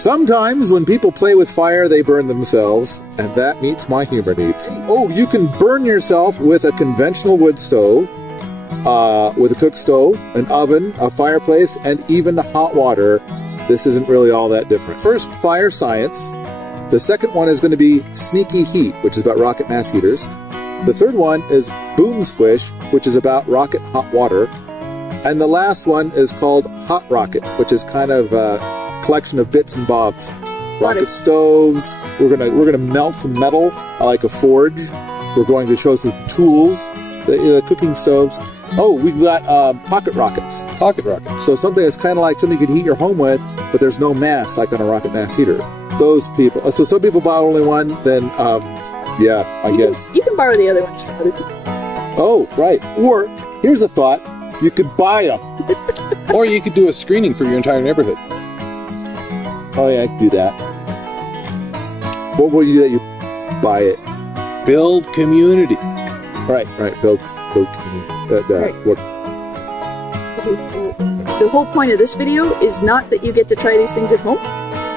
Sometimes when people play with fire, they burn themselves, and that meets my humor needs. Oh, you can burn yourself with a conventional wood stove, with a cook stove, an oven, a fireplace, and even hot water. This isn't really all that different. First, fire science. The second one is going to be sneaky heat, which is about rocket mass heaters. The third one is boom squish, which is about rocket hot water. And the last one is called hot rocket, which is kind of a collection of bits and bobs. Rocket stoves. We're gonna melt some metal like a forge. We're going to show some tools, the cooking stoves. Oh, we've got pocket rockets. Pocket rockets. So something that's kind of like something you can heat your home with, but there's no mass like on a rocket mass heater. Those people. So some people buy only one, then yeah, I guess. You can borrow the other ones from other people. Oh, right. Or here's a thought: you could buy them. Or you could do a screening for your entire neighborhood. Oh yeah, I could do that. What would you do that you buy it? Build community. Right. Build community. Right. The whole point of this video is not that you get to try these things at home.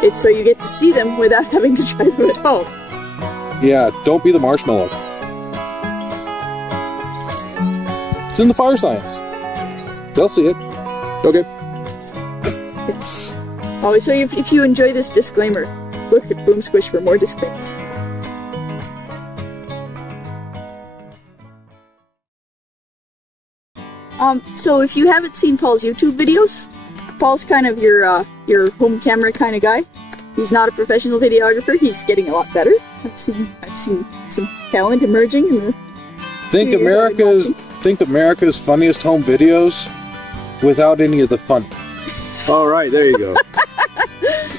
It's so you get to see them without having to try them at home. Yeah, don't be the marshmallow. It's in the fire science. They'll see it. Okay. Oh, so if you enjoy this disclaimer, look at Boom Squish for more disclaimers. So if you haven't seen Paul's YouTube videos, Paul's kind of your home camera kind of guy. He's not a professional videographer. He's getting a lot better. I've seen some talent emerging in the Think America's funniest home videos without any of the fun. All right, there you go.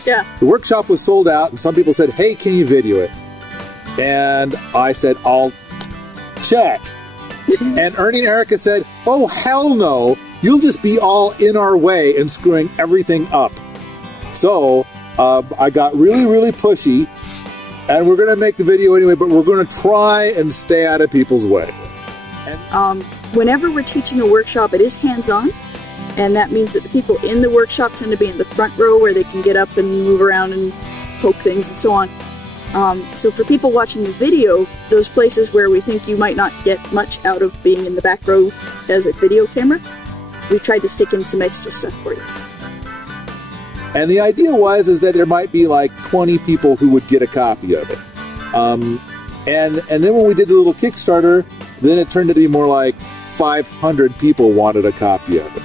Yeah. The workshop was sold out, and some people said, "Hey, can you video it?" And I said, "I'll check." And Ernie and Erica said, "Oh, hell no. You'll just be all in our way and screwing everything up." So I got really, really pushy, and we're going to make the video anyway, but we're going to try and stay out of people's way. Whenever we're teaching a workshop, it is hands-on, and that means that the people in the workshop tend to be in the front row where they can get up and move around and poke things and so on. So for people watching the video, those places where we think you might not get much out of being in the back row as a video camera, we tried to stick in some extra stuff for you. And the idea is that there might be like 20 people who would get a copy of it. And then when we did the little Kickstarter, then it turned to be more like 500 people wanted a copy of it.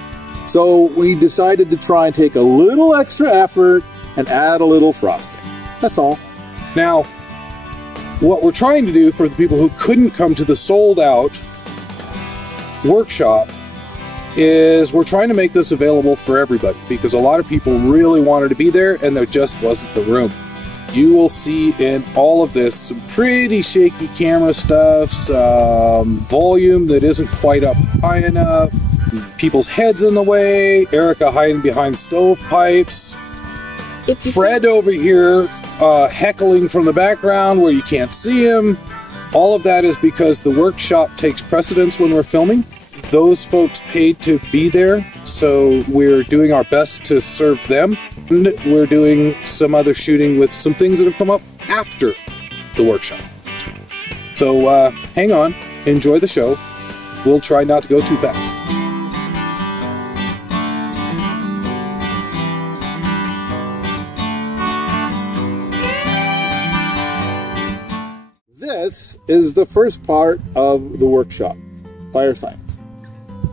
So we decided to try and take a little extra effort and add a little frosting. That's all. Now, what we're trying to do for the people who couldn't come to the sold-out workshop is we're trying to make this available for everybody because a lot of people really wanted to be there and there just wasn't the room. You will see in all of this some pretty shaky camera stuff, some volume that isn't quite up high enough, people's heads in the way, Erica hiding behind stovepipes, Fred over here heckling from the background where you can't see him. All of that is because the workshop takes precedence when we're filming. Those folks paid to be there, so we're doing our best to serve them. And we're doing some other shooting with some things that have come up after the workshop. So hang on, enjoy the show. We'll try not to go too fast. This is the first part of the workshop, fire science.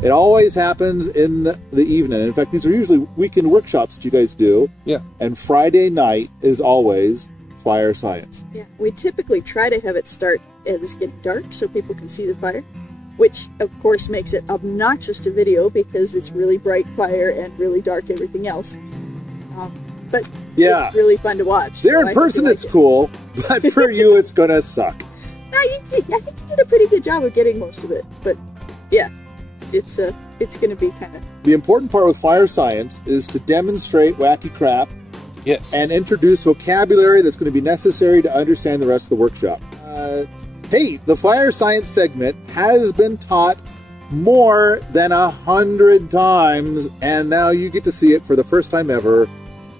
It always happens in the evening. In fact, these are usually weekend workshops that you guys do. Yeah. And Friday night is always fire science. Yeah. We typically try to have it start as it's getting dark so people can see the fire, which of course makes it obnoxious to video because it's really bright fire and really dark everything else. But yeah, it's really fun to watch. There in person it's cool, but for you it's gonna suck. No, I think you did a pretty good job of getting most of it. But yeah, it's going to be kind of... The important part with fire science is to demonstrate wacky crap. Yes. And introduce vocabulary that's going to be necessary to understand the rest of the workshop. Hey, the fire science segment has been taught more than 100 times, and now you get to see it for the first time ever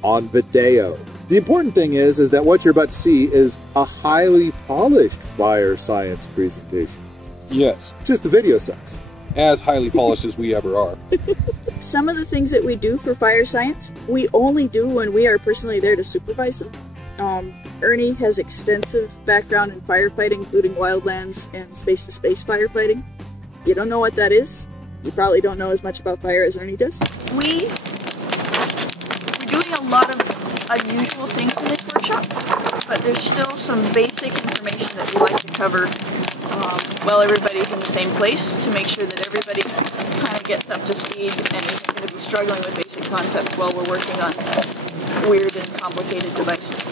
on video. The important thing is that what you're about to see is a highly polished fire science presentation. Yes. Just the video sucks. As highly polished as we ever are. Some of the things that we do for fire science, we only do when we are personally there to supervise them. Ernie has extensive background in firefighting, including wildlands and space-to-space firefighting. You don't know what that is? You probably don't know as much about fire as Ernie does. We're doing a lot of unusual things in this workshop, but there's still some basic information that we like to cover while everybody's in the same place, to make sure that everybody kind of gets up to speed and isn't going to be struggling with basic concepts while we're working on weird and complicated devices.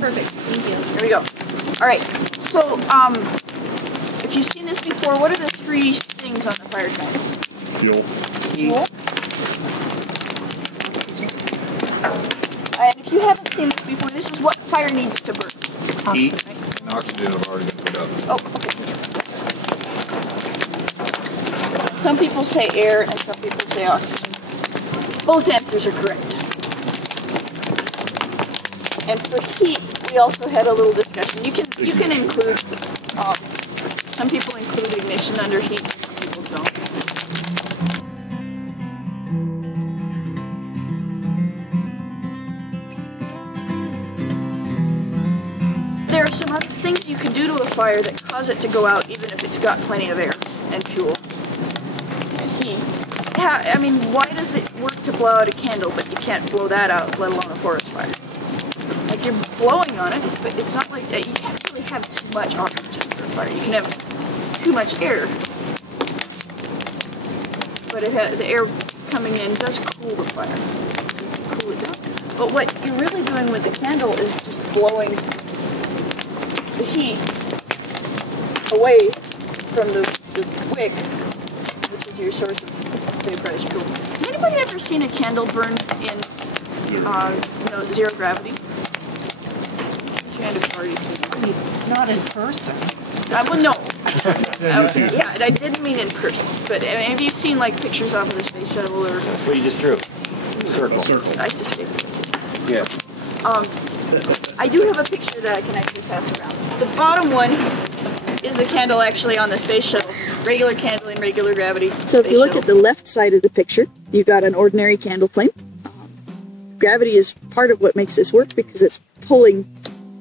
Perfect. Thank you. There we go. Alright, so if you've seen this before, what are the three things on the fire triangle? Fuel. Fuel. And if you haven't seen this before, this is what fire needs to burn. Heat Right? and oxygen have already been put up. Oh, okay. Some people say air and some people say oxygen. Both answers are correct. And for heat, we also had a little discussion. You can include, some people include ignition under heat, some people don't. There are some other things you can do to a fire that cause it to go out even if it's got plenty of air and fuel and heat. Yeah, I mean, why does it work to blow out a candle but you can't blow that out, let alone a forest fire? Like, you're blowing on it, but it's not like that. You can't really have too much oxygen for a fire. You can have too much air, but the air coming in does cool the fire. It doesn't cool it down. But what you're really doing with the candle is just blowing the heat away from the wick, which is your source of vaporized fuel. Has anybody ever seen a candle burn in zero gravity? Kind of already seen it. Not in person. Well, no. Okay, yeah, I didn't mean in person. But I mean, have you seen like pictures off of the space shuttle or? That's what you just drew. Circle. I just gave it. Yes. I do have a picture that I can actually pass around. The bottom one is the candle actually on the space shuttle. Regular candle in regular gravity. So if you look at the left side of the picture, you've got an ordinary candle flame. Gravity is part of what makes this work because it's pulling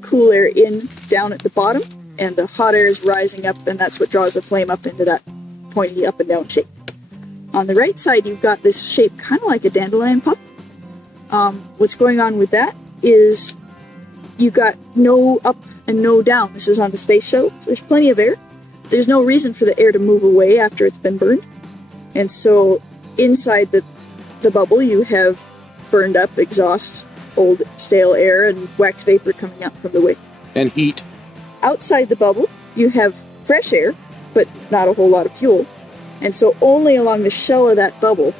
cool air in down at the bottom, and the hot air is rising up, and that's what draws the flame up into that pointy up and down shape. On the right side, you've got this shape kind of like a dandelion puff. What's going on with that is you've got no up and no down. This is on the space shuttle, so there's plenty of air. There's no reason for the air to move away after it's been burned. And so inside the bubble, you have burned up exhaust, old stale air, and wax vapor coming out from the wick. And heat. Outside the bubble, you have fresh air, but not a whole lot of fuel. And so only along the shell of that bubble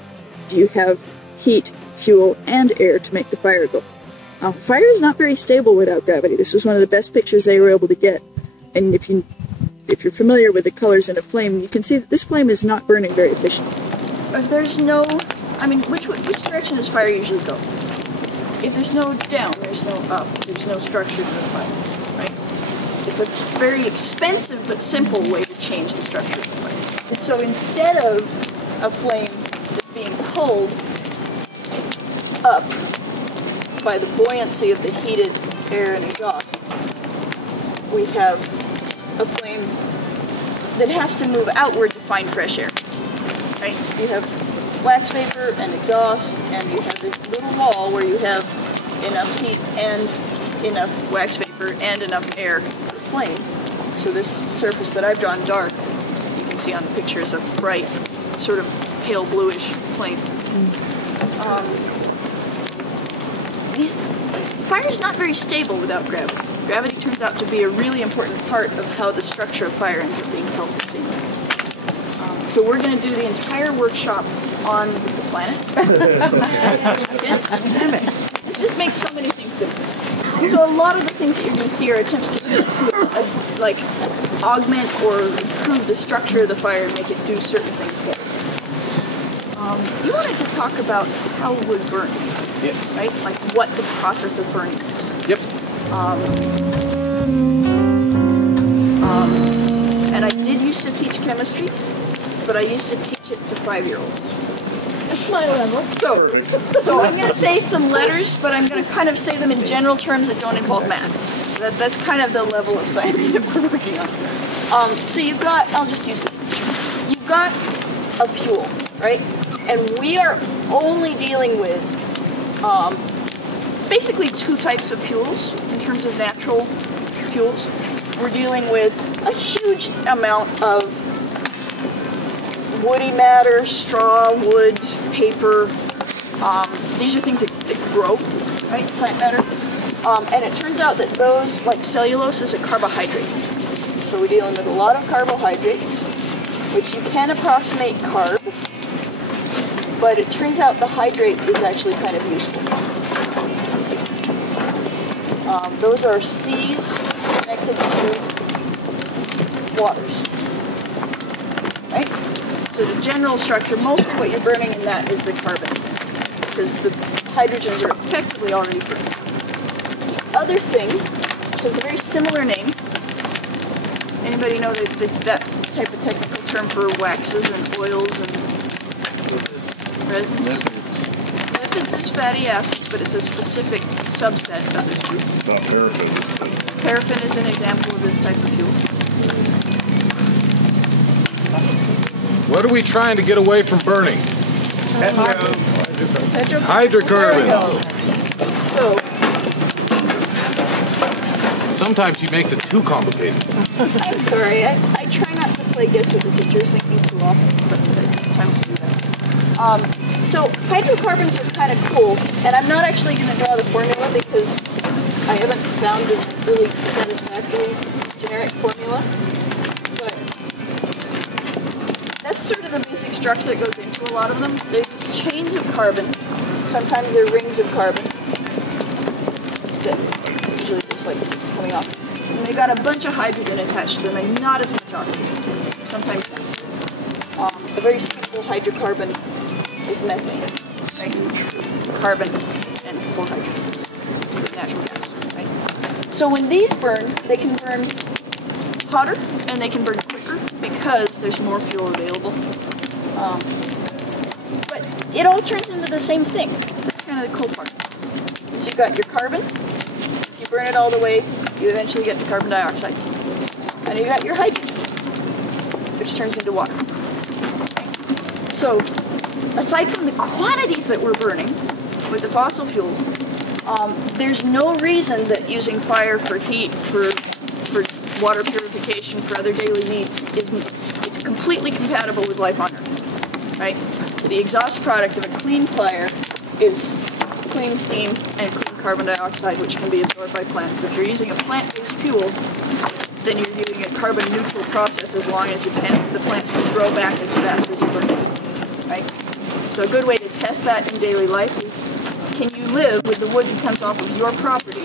do you have heat, fuel, and air to make the fire go. Fire is not very stable without gravity. This was one of the best pictures they were able to get. And if you're familiar with the colors in a flame, you can see that this flame is not burning very efficiently. There's no, I mean, which direction does fire usually go? If there's no down, there's no up, there's no structure to the fire, right? It's a very expensive but simple way to change the structure of the fire. And so instead of a flame just being pulled up by the buoyancy of the heated air and exhaust, we have a flame that has to move outward to find fresh air, right? You have wax vapor and exhaust, and you have this little wall where you have enough heat and enough wax vapor and enough air for flame. So this surface that I've drawn dark, you can see on the picture, is a bright, sort of pale bluish flame. Fire is not very stable without gravity. Gravity turns out to be a really important part of how the structure of fire ends up being self-sustaining. So we're going to do the entire workshop on the planet. It just makes so many things simple. So a lot of the things that you're going to see are attempts to like augment or improve the structure of the fire and make it do certain things better. You wanted to talk about how wood burns, Yes. right? Like what the process of burning is. Yep. And I did used to teach chemistry, but I used to teach it to 5-year-olds. That's my level. So I'm going to say some letters, but I'm going to kind of say them in general terms that don't involve math. So that's kind of the level of science that we're working on. So you've got, I'll just use this. You've got a fuel, right? And we are only dealing with basically 2 types of fuels in terms of natural fuels. We're dealing with a huge amount of woody matter, straw, wood, paper. These are things that grow, right? Plant matter. And it turns out that those, like cellulose, is a carbohydrate. So we're dealing with a lot of carbohydrates, which you can approximate carb, but it turns out the hydrate is actually kind of useful. Those are C's connected to waters, right? So the general structure, most of what you're burning in that is the carbon, because the hydrogens are effectively already burned. The other thing, which has a very similar name, anybody know that type of technical term for waxes and oils and resins? Lipids is fatty acids, but it's a specific subset of this group. Paraffin is an example of this type of fuel. What are we trying to get away from burning? Hydrocarbons. So, Sometimes she makes it too complicated. I'm sorry, I try not to play guess with the pictures thinking too often, but I sometimes do that. So hydrocarbons are kind of cool, and I'm not actually going to draw the formula because I haven't found a really satisfactory generic formula, but that's sort of the basic structure that goes into a lot of them. They're these chains of carbon, sometimes they're rings of carbon, that usually there's like 6 coming off, and they've got a bunch of hydrogen attached to them and not as much oxygen, sometimes not. A very simple hydrocarbon is methane, right? Carbon and 4 hydrogens, natural gas, right? So when these burn, they can burn hotter and they can burn quicker because there's more fuel available. But it all turns into the same thing. That's kind of the cool part. Is you've got your carbon. If you burn it all the way, you eventually get to carbon dioxide. And you got your hydrogen, which turns into water. So, aside from the quantities that we're burning with the fossil fuels, there's no reason that using fire for heat, for water purification, for other daily needs, it's completely compatible with life on Earth, right? The exhaust product of a clean fire is clean steam and clean carbon dioxide, which can be absorbed by plants. So if you're using a plant-based fuel, then you're doing a carbon-neutral process as long as the plants can grow back as fast as you burn it. Right? So a good way to test that in daily life is, can you live with the wood that comes off of your property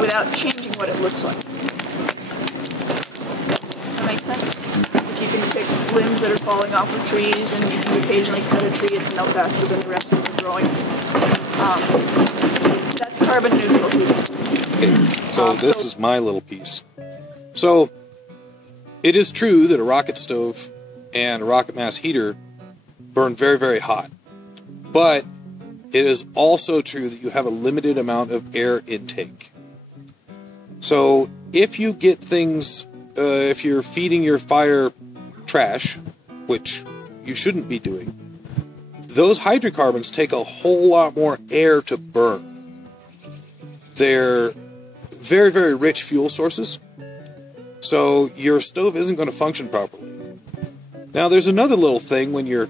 without changing what it looks like? Does that make sense? If you can pick limbs that are falling off of trees and you can occasionally cut a tree, it's no faster than the rest of the growing. That's carbon neutral heating. Okay, so this is my little piece. So it is true that a rocket stove and a rocket mass heater burn very, very hot. But it is also true that you have a limited amount of air intake. So if you get things, if you're feeding your fire trash, which you shouldn't be doing, those hydrocarbons take a whole lot more air to burn. They're very, very rich fuel sources. So your stove isn't going to function properly. Now there's another little thing when you're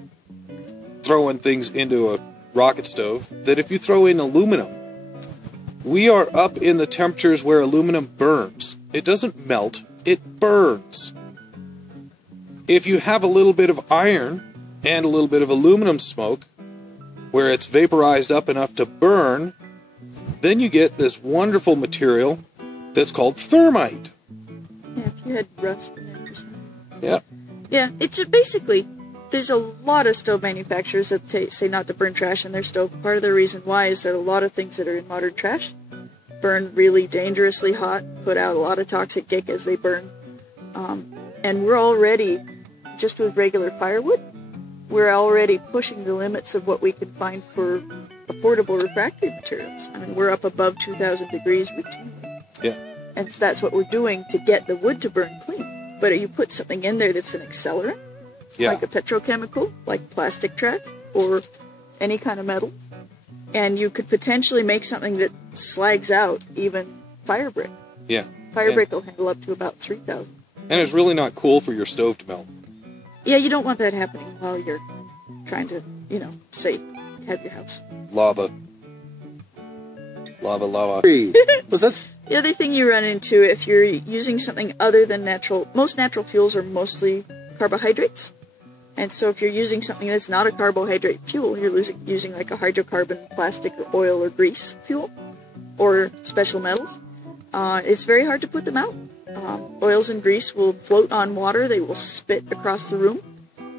throwing things into a rocket stove, that if you throw in aluminum, we are up in the temperatures where aluminum burns. It doesn't melt, it burns. If you have a little bit of iron and a little bit of aluminum smoke, where it's vaporized up enough to burn, then you get this wonderful material that's called thermite. Yeah, if you had rust in it or something. Yeah. Yeah, it's just basically, there's a lot of stove manufacturers that say not to burn trash in their stove. Part of the reason why is that a lot of things that are in modern trash burn really dangerously hot, put out a lot of toxic gick as they burn. And we're already, just with regular firewood, we're already pushing the limits of what we can find for affordable refractory materials. I mean, we're up above 2,000 degrees routinely. Yeah. And so that's what we're doing to get the wood to burn clean. But if you put something in there that's an accelerant, Yeah. like a petrochemical, like plastic trash, or any kind of metals, and you could potentially make something that slags out even fire brick. Yeah. Fire brick will handle up to about 3,000. And it's really not cool for your stove to melt. Yeah, you don't want that happening while you're trying to, have your house. Lava. Lava. Was that The other thing you run into if you're using something other than most natural fuels are mostly carbohydrates. And so if you're using something that's not a carbohydrate fuel, you're using like a hydrocarbon, plastic, or oil or grease fuel, or special metals, it's very hard to put them out. Oils and grease will float on water, they will spit across the room.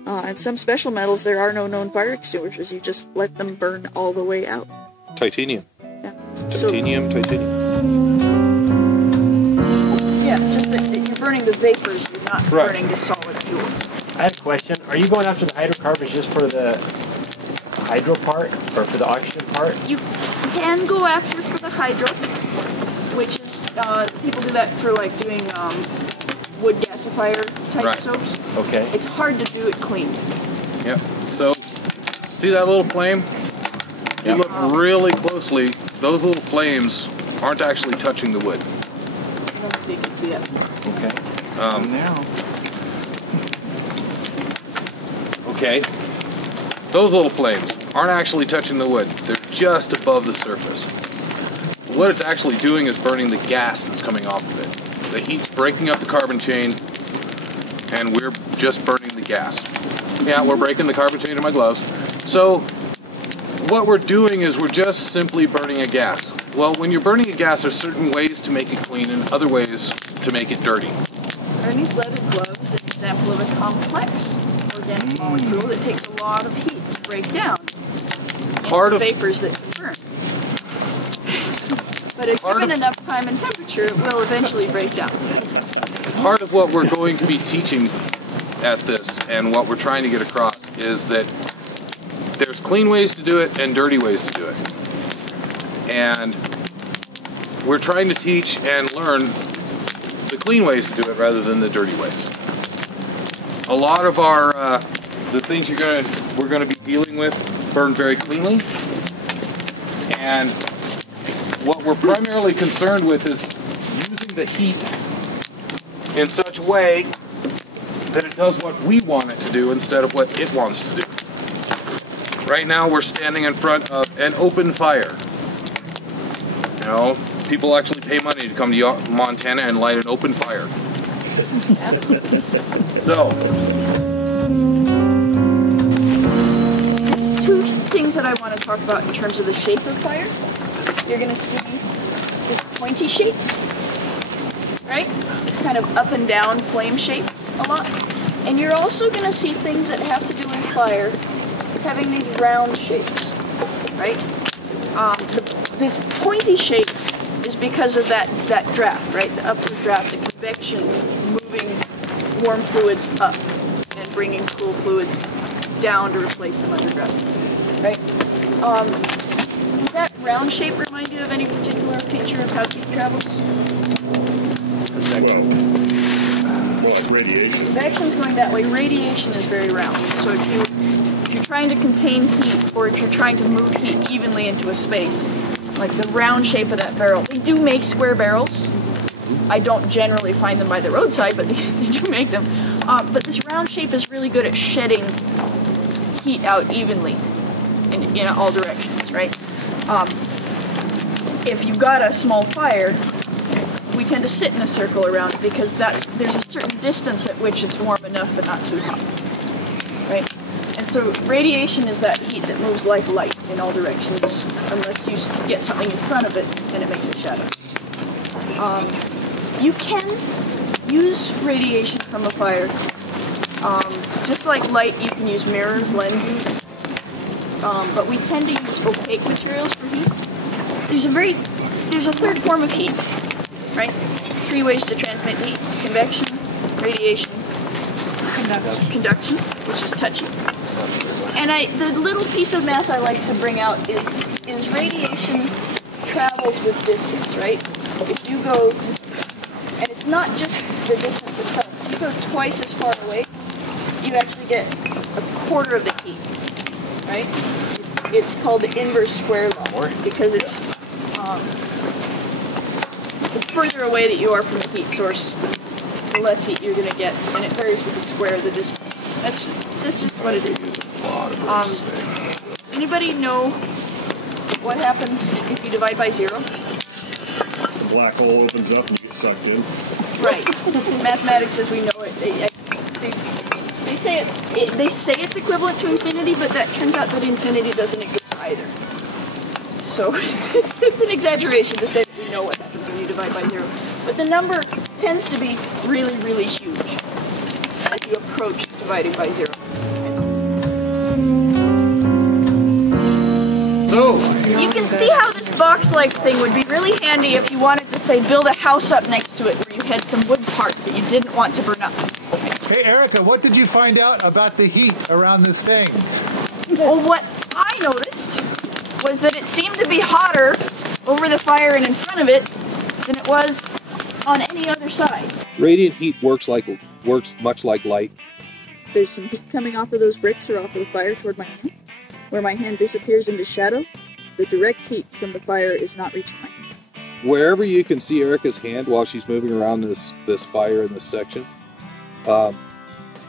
And some special metals, there are no known fire extinguishers, you just let them burn all the way out. Titanium. Yeah. Titanium. Yeah, just that you're burning the vapors, you're not Right. burning the solid fuels. I have a question. Are you going after the hydrocarbons just for the hydro part or for the oxygen part? You can go after for the hydro, which is, people do that for like doing wood gasifier type Right. stoves. Okay. It's hard to do it clean. Yep. So, see that little flame? You look really closely, those little flames aren't actually touching the wood. I don't know if you can see that. Okay. Now. Okay. Those little flames aren't actually touching the wood. They're just above the surface. What it's actually doing is burning the gas that's coming off of it. The heat's breaking up the carbon chain, and we're just burning the gas. Yeah, we're breaking the carbon chain in my gloves. So, what we're doing is we're just simply burning a gas. Well, when you're burning a gas, there's certain ways to make it clean and other ways to make it dirty. Ernie's leather glove is an example of a complex organic molecule that takes a lot of heat to break down Part into of vapors that can burn. But if Part given of- enough time and temperature, it will eventually break down. Part of what we're going to be teaching at this and what we're trying to get across is that there's clean ways to do it and dirty ways to do it. And we're trying to teach and learn the clean ways to do it rather than the dirty ways. A lot of our the things we're going to be dealing with burn very cleanly, and what we're primarily concerned with is using the heat in such a way that it does what we want it to do instead of what it wants to do. Right now we're standing in front of an open fire. You know, people actually pay money to come to Montana and light an open fire. So, There's two things that I want to talk about in terms of the shape of fire. You're going to see this pointy shape, right? It's kind of up and down flame shape a lot. And you're also going to see things that have to do with fire having these round shapes, right? This pointy shape is because of that draft, right? The upward draft, the convection moving warm fluids up and bringing cool fluids down to replace them underground, right? Does that round shape remind you of any particular feature of how heat travels? Radiation. Convection's going that way. Radiation is very round. So if you're trying to contain heat, or if you're trying to move heat evenly into a space, like the round shape of that barrel. They do make square barrels. I don't generally find them by the roadside, but they do make them. But this round shape is really good at shedding heat out evenly in all directions, right? If you've got a small fire, we tend to sit in a circle around it because there's a certain distance at which it's warm enough but not too hot, right? And so radiation is that heat that moves like light in all directions, unless you get something in front of it and it makes a shadow. You can use radiation from a fire Just like light, you can use mirrors, lenses, but we tend to use opaque materials for heat. There's a third form of heat, right? 3 ways to transmit heat: convection, radiation, conduction, which is touchy. And the little piece of math I like to bring out is radiation travels with distance, right? If you go, and it's not just the distance itself, if you go twice as far away, you actually get a quarter of the heat, right? It's called the inverse square law, because it's the further away that you are from the heat source, the less heat you're going to get, and it varies with the square of the distance. That's just what it is. Anybody know what happens if you divide by 0? The black hole opens up and you get sucked in. Right. In mathematics, as we know it, they say it's equivalent to infinity, but that turns out that infinity doesn't exist either. So it's an exaggeration to say that we know what happens when you divide by 0. But the number tends to be really, really huge as you approach dividing by 0. So, You can see how this box-like thing would be really handy if you wanted to, say, build a house up next to it where you had some wood parts that you didn't want to burn up. Hey, Erica, what did you find out about the heat around this thing? Well, what I noticed was that it seemed to be hotter over the fire and in front of it than it was on any other side. Radiant heat works much like light. There's some heat coming off of those bricks or off of the fire toward my hand. Where my hand disappears into shadow, the direct heat from the fire is not reaching my hand. Wherever you can see Erica's hand while she's moving around this fire in this section,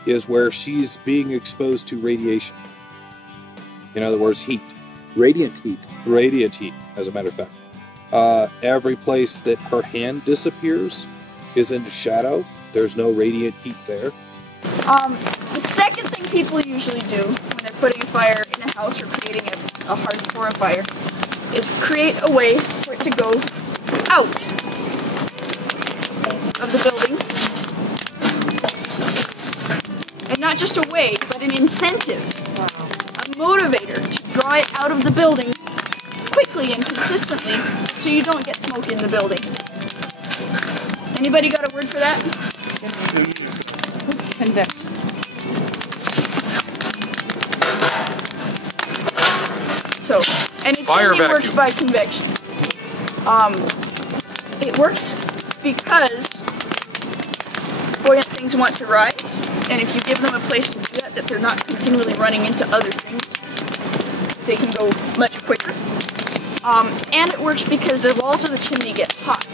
is where she's being exposed to radiation. In other words, heat. Radiant heat. Radiant heat, as a matter of fact. Every place that her hand disappears is into shadow. There's no radiant heat there. The second thing people usually do when they're putting a fire in a house or creating a hardcore fire is create a way for it to go out of the building. And not just a way, but an incentive, a motivator to draw it out of the building quickly and consistently so you don't get smoke in the building. Anybody got a word for that? Convection. So, and a Fire chimney works vacuum. by convection. It works because buoyant things want to rise, and if you give them a place to do that they're not continually running into other things, they can go much quicker. And it works because the walls of the chimney get hot.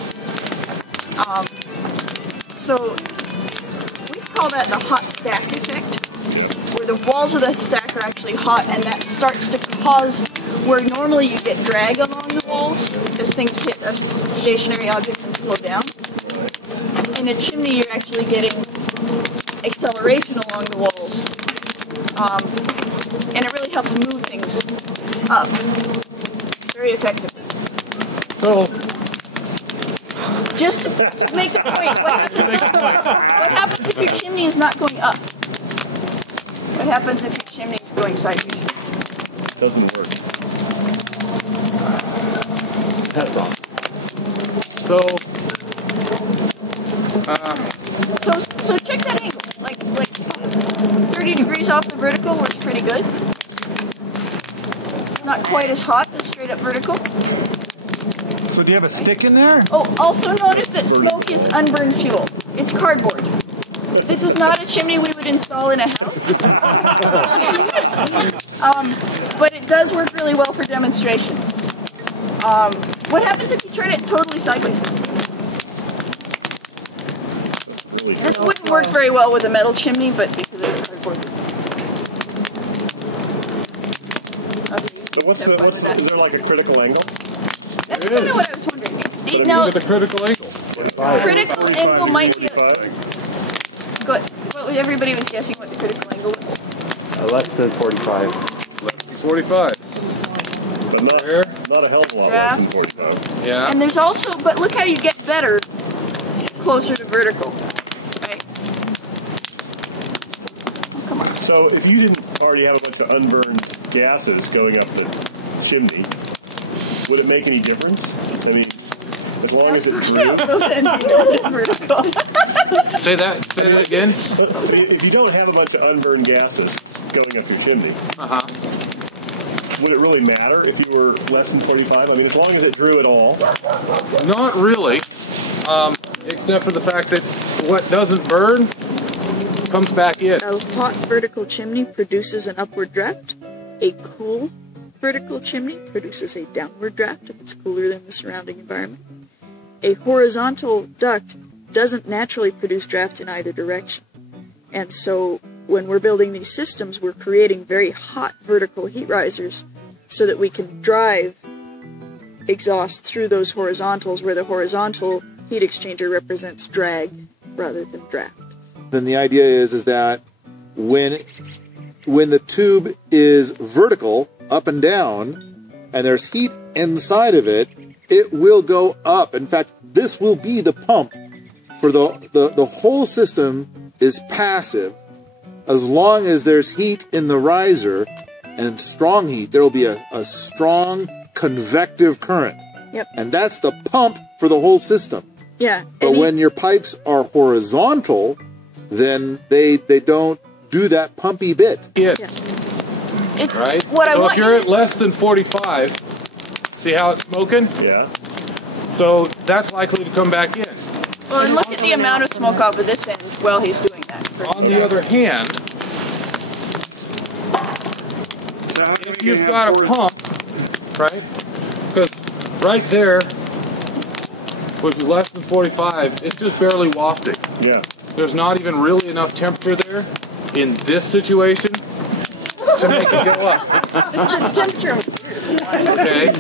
So we call that the hot stack effect, where the walls of the stack are actually hot, and that starts to cause where normally you get drag along the walls as things hit a stationary object and slow down. In a chimney, you're actually getting acceleration along the walls, and it really helps move things up very effectively. so Just to make a point, what happens if your chimney is not going up? What happens if your chimney is going sideways? Doesn't work. that's all. So, So check that angle. Like 30 degrees off the vertical works pretty good. Not quite as hot as straight up vertical. So do you have a stick in there? Oh, also notice that smoke is unburned fuel. It's cardboard. This is not a chimney we would install in a house. But it does work really well for demonstrations. What happens if you turn it totally sideways? This wouldn't work very well with a metal chimney, but because it's cardboard. Okay, So is is there like a critical angle? That's kind of what I was wondering. Now, look at the critical angle. critical angle might be. 45? But everybody was guessing what the critical angle was. Less than 45. Less than 45. But not a hell of a lot Yeah. less than 45. Yeah. And there's also, but look how you get better closer to vertical, right? So if you didn't already have a bunch of unburned gases going up the chimney, would it make any difference? I mean, as long as it's blue. Say that again. If you don't have a bunch of unburned gases going up your chimney, would it really matter if you were less than 45? I mean, as long as it drew at all. Not really, except for the fact that what doesn't burn comes back in. A hot vertical chimney produces an upward draft. A cool vertical chimney produces a downward draft if it's cooler than the surrounding environment. A horizontal duct doesn't naturally produce draft in either direction. And so when we're building these systems, we're creating very hot vertical heat risers so that we can drive exhaust through those horizontals, where the horizontal heat exchanger represents drag rather than draft. Then the idea is that when the tube is vertical, up and down, and there's heat inside of it, it will go up. In fact, this will be the pump for the whole system is passive. As long as there's heat in the riser and strong heat, there will be a strong convective current. Yep. And that's the pump for the whole system. Yeah. But when your pipes are horizontal, then they don't do that pumpy bit. Yeah. It's Right? what I So want if you're you at less than 45, see how it's smoking? Yeah. So that's likely to come back in. Well, and look at the amount of smoke off of this end while he's doing that. On the other hand, if you've got a pump, right? Because right there, which is less than 45, it's just barely wafting. Yeah. There's not even really enough temperature there in this situation to make it go up. This is the temperature. Okay?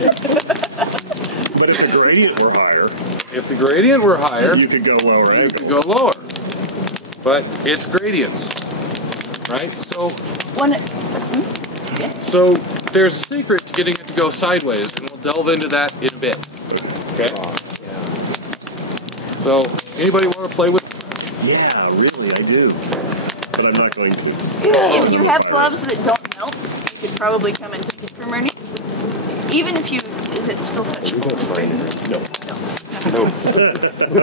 But if the gradient were higher, If the gradient were higher, you could go lower you angle. could go lower. But it's gradients, right? So there's a secret to getting it to go sideways, and we'll delve into that in a bit. Okay? So, anybody want to play with? Yeah, really, I do. But I'm not going to. If you have gloves that don't melt, you could probably come and take it from Ernie. Even if you, is it still touching? No.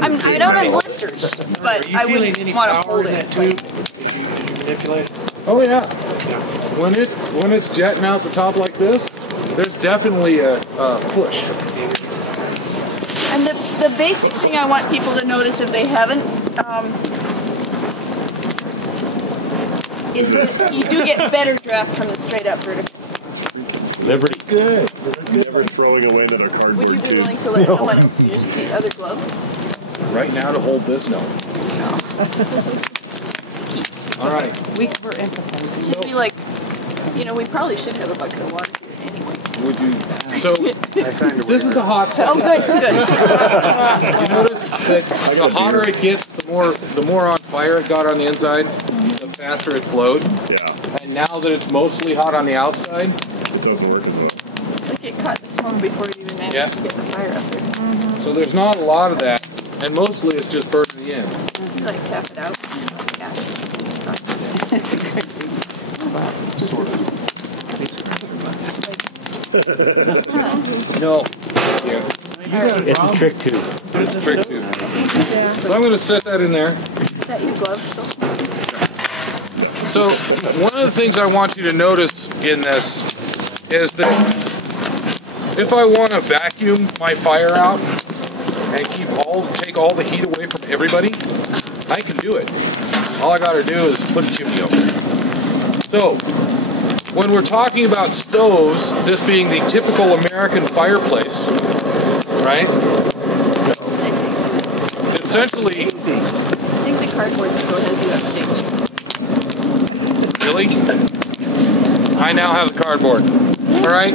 I don't have blisters, but I wouldn't want to hold it. Manipulate. Oh yeah. When it's jetting out the top like this, there's definitely a push. And the basic thing I want people to notice if they haven't, is that you do get better draft from the straight up vertical. Liberty. Good. Never throwing away another cardboard Would you be tube. willing to let someone else use the other glove? Right now to hold this note. All right. We're empathizing. Should be like, we probably should have a bucket of water here anyway. Would you? So this is the hot side. Oh, good. You notice that the hotter it gets, the more on fire it got on the inside, the faster it flowed. Yeah. And now that it's mostly hot on the outside, It doesn't work as well. Like it caught the smoke before it even managed to get the fire up there. so there's not a lot of that, and mostly it's just burning the end. You like tap it out. Sort of. No. It's a trick too. It's a trick too. So I'm going to set that in there. Is that your glove still? So one of the things I want you to notice in this is that if I want to vacuum my fire out and take all the heat away from everybody, I can do it. All I got to do is put a chimney over it. So when we're talking about stoves, this being the typical American fireplace, right? Essentially, I think the cardboard still has you upstage. really? I now have the cardboard. All right?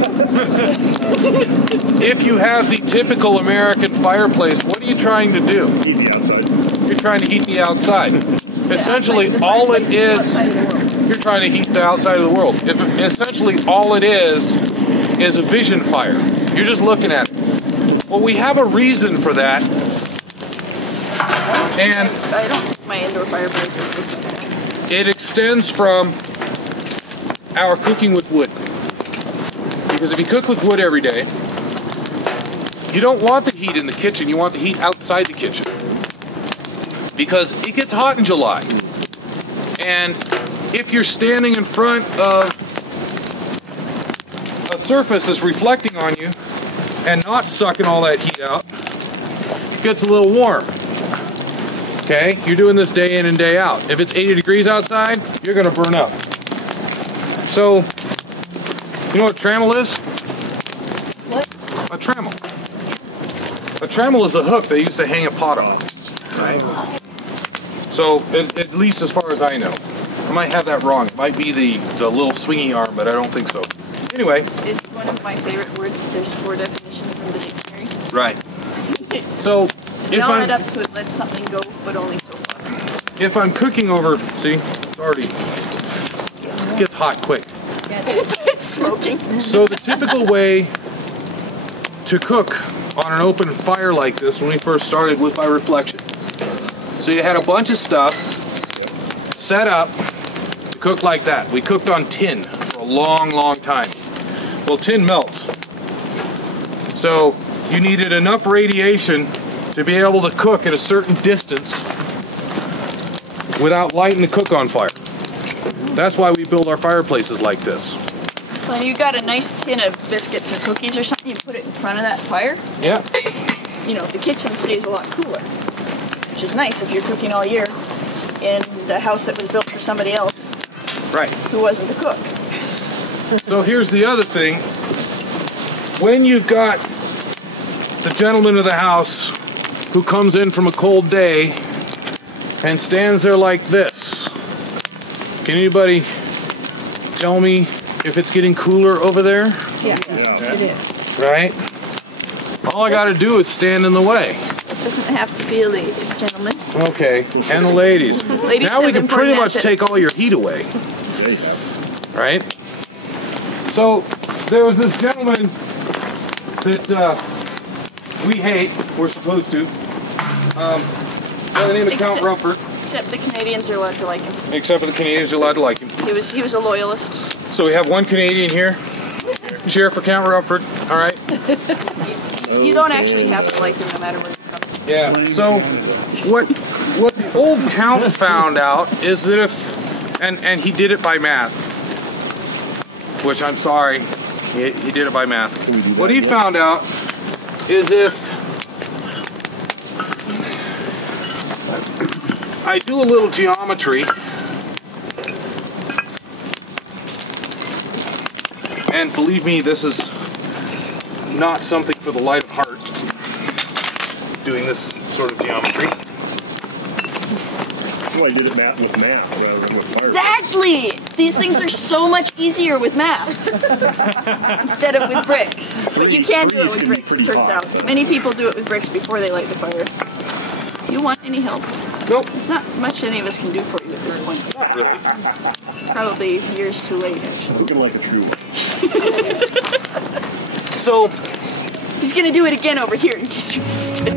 If you have the typical American fireplace, what are you trying to do? Heat the outside. You're trying to heat the outside. Essentially, all it is, you're trying to heat the outside of the world. Essentially, all it is a vision fire. You're just looking at it. Well, we have a reason for that. And I don't think my indoor fireplace is looking at it. it extends from our cooking with wood. Because if you cook with wood every day, you don't want the heat in the kitchen, you want the heat outside the kitchen. Because it gets hot in July. And if you're standing in front of a surface that's reflecting on you and not sucking all that heat out, it gets a little warm. Okay? You're doing this day in and day out. If it's 80 degrees outside, you're going to burn up. So, you know what trammel is? What? A trammel. A trammel is a hook they used to hang a pot on. Right? So, at least as far as I know. I might have that wrong. It might be the little swingy arm, but I don't think so. Anyway. It's one of my favorite words. There's 4 definitions in the dictionary. Right. So, if I'll I'm add up to it, let something go, but only so far. If I'm cooking over, see, it's already, it gets hot quick. It's smoking. So the typical way to cook on an open fire like this when we first started was by reflection. So you had a bunch of stuff set up to cook like that. We cooked on tin for a long, long time. Well, tin melts. So you needed enough radiation to be able to cook at a certain distance without lighting the cook on fire. That's why we build our fireplaces like this. When you got a nice tin of biscuits or cookies or something, you put it in front of that fire. Yeah. You know, the kitchen stays a lot cooler, which is nice if you're cooking all year in the house that was built for somebody else. Right. Who wasn't the cook. So here's the other thing. When you've got the gentleman of the house who comes in from a cold day and stands there like this, can anybody tell me if it's getting cooler over there? Yeah, it is. Right? All I gotta do is stand in the way. It doesn't have to be a lady, gentlemen. Okay, and the ladies. Ladies now we have can pretty important much assets. take all your heat away. Right? So, there was this gentleman that we hate, we're supposed to, by the name of Count Except- Rumford. Except the Canadians are allowed to like him. Except for the Canadians are allowed to like him. He was a loyalist. So we have one Canadian here. Cheer for Count Rumford. All right. You don't actually have to like him no matter where you're from. Yeah. So what the old Count found out is that if, and he did it by math, which I'm sorry, he did it by math. What he found out is if I do a little geometry and believe me, this is not something for the light of heart, doing this sort of geometry. That's why you did it with math rather than with fire. Exactly! These things are so much easier with math instead of with bricks. But you can do it with bricks, it turns out. Many people do it with bricks before they light the fire. Do you want any help? Nope. There's not much any of us can do for you at this point. Not really. It's probably years too late. Looking like a true one. So, He's gonna do it again over here in case you missed it.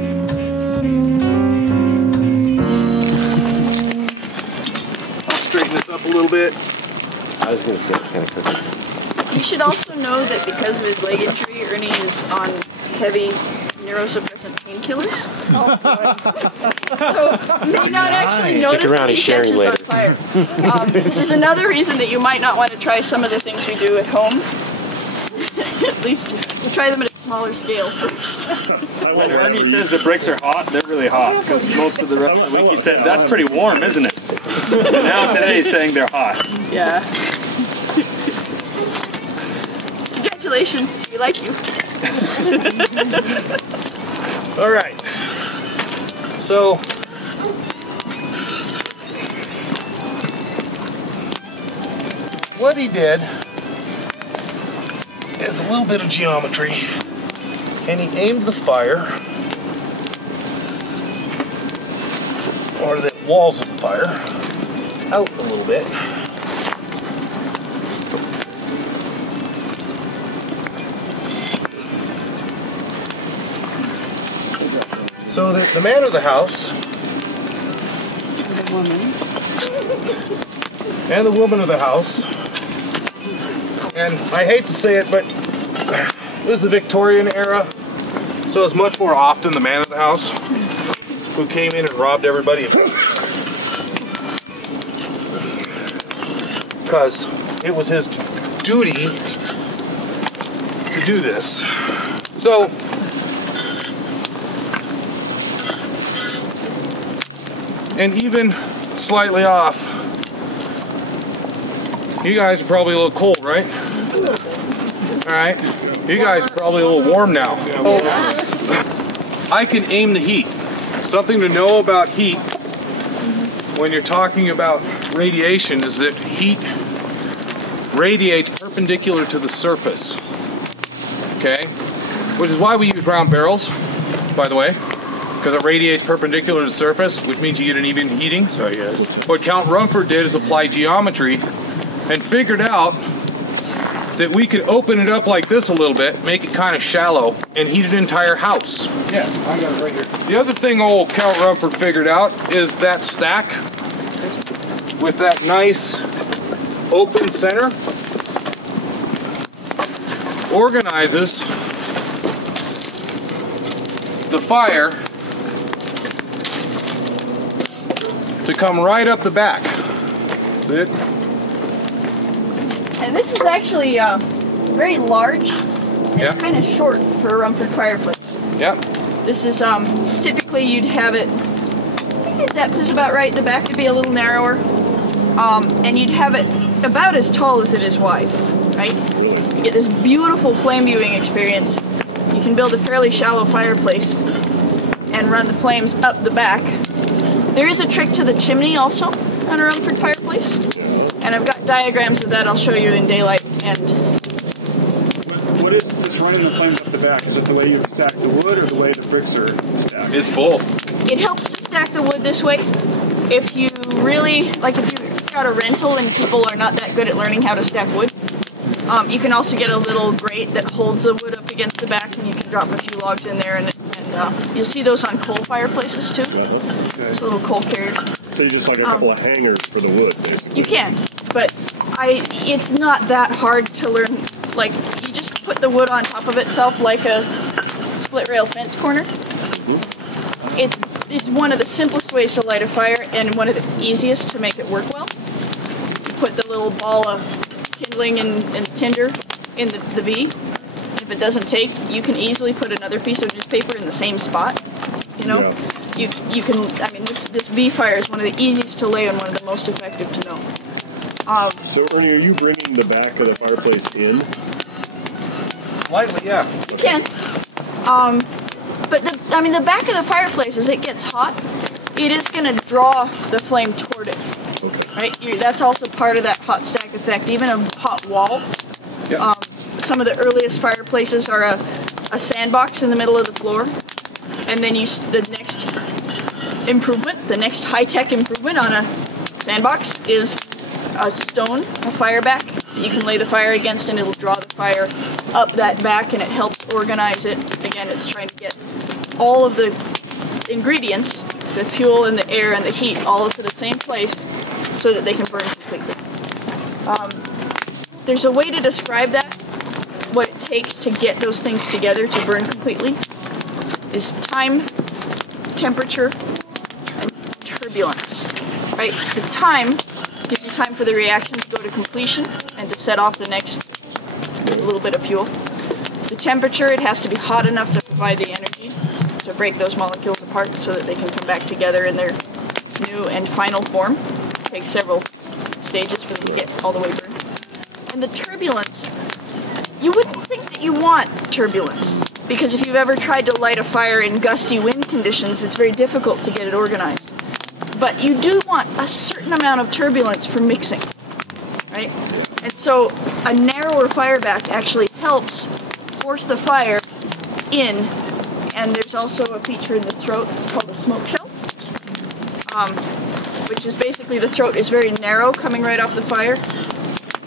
I'll straighten this up a little bit. I was going to say it's kind of cooking. You should also know that because of his leg injury, Ernie is on heavy neurosuppressant painkillers. So may not actually notice around if and he sharing catches on fire. This is another reason that you might not want to try some of the things we do at home. At least try them at a smaller scale first. When Ernie says the bricks are hot, they're really hot, because most of the rest of the week he said, that's pretty warm, isn't it? And now today he's saying they're hot. Yeah. Congratulations, we like you. All right. So, what he did is a little bit of geometry, and he aimed the fire, or the walls of the fire, out a little bit. So the man of the house and the woman of the house And I hate to say it, but this is the Victorian era, so it's much more often the man of the house who came in and robbed everybody. Because it was his duty to do this. So, and even slightly off, you guys are probably a little cold, right? Alright, you guys are probably a little warm now. I can aim the heat. Something to know about heat when you're talking about radiation is that heat radiates perpendicular to the surface. Okay? Which is why we use round barrels, by the way, because it radiates perpendicular to the surface, which means you get an even heating. Sorry guys. What Count Rumford did is apply geometry and figured out that we could open it up like this a little bit, make it kind of shallow, and heat an entire house. Yeah, I got it right here. The other thing old Count Rumford figured out is that stack with that nice open center organizes the fire to come right up the back. See it? And this is actually very large and kind of short for a Rumford fireplace. Yeah. This is typically you'd have it, I think the depth is about right, the back would be a little narrower, and you'd have it about as tall as it is wide, right? You get this beautiful flame viewing experience. You can build a fairly shallow fireplace and run the flames up the back. There is a trick to the chimney also on a Rumford fireplace. And I've got diagrams of that I'll show you in daylight. And what is this running the flames up the back? Is it the way you stack the wood or the way the bricks are stacked? It's both. It helps to stack the wood this way. If you really, like if you've got a rental and people are not that good at learning how to stack wood, you can also get a little grate that holds the wood up against the back and you can drop a few logs in there and you'll see those on coal fireplaces too. It's little coal carriers. So you just like a couple of hangers for the wood, basically. You can, but it's not that hard to learn. Like, you just put the wood on top of itself like a split rail fence corner. It's one of the simplest ways to light a fire and one of the easiest to make it work well. You put the little ball of kindling and tinder in the V. If it doesn't take, you can easily put another piece of newspaper in the same spot, you know? Yeah. You can, I mean, this V fire is one of the easiest to lay and one of the most effective to know. So, Ernie, are you bringing the back of the fireplace in? Slightly, yeah. You can. But the back of the fireplace, as it gets hot, it is going to draw the flame toward it. Okay. Right? That's also part of that hot stack effect. Even a hot wall. Yeah. Some of the earliest fireplaces are a sandbox in the middle of the floor. And then the next improvement, the next high-tech improvement on a sandbox is a stone, a fire back. You can lay the fire against and it'll draw the fire up that back and it helps organize it. Again, it's trying to get all of the ingredients, the fuel and the air and the heat, all to the same place so that they can burn completely. There's a way to describe that, what it takes to get those things together to burn completely. Is time, temperature, and turbulence, right? The time gives you time for the reaction to go to completion and to set off the next little bit of fuel. The temperature, it has to be hot enough to provide the energy to break those molecules apart so that they can come back together in their new and final form. It takes several stages for them to get all the way burned. And the turbulence, you wouldn't think that you want turbulence. Because if you've ever tried to light a fire in gusty wind conditions, it's very difficult to get it organized. But you do want a certain amount of turbulence for mixing, right? And so a narrower fire back actually helps force the fire in. And there's also a feature in the throat called a smoke shell, which is basically the throat is very narrow coming right off the fire,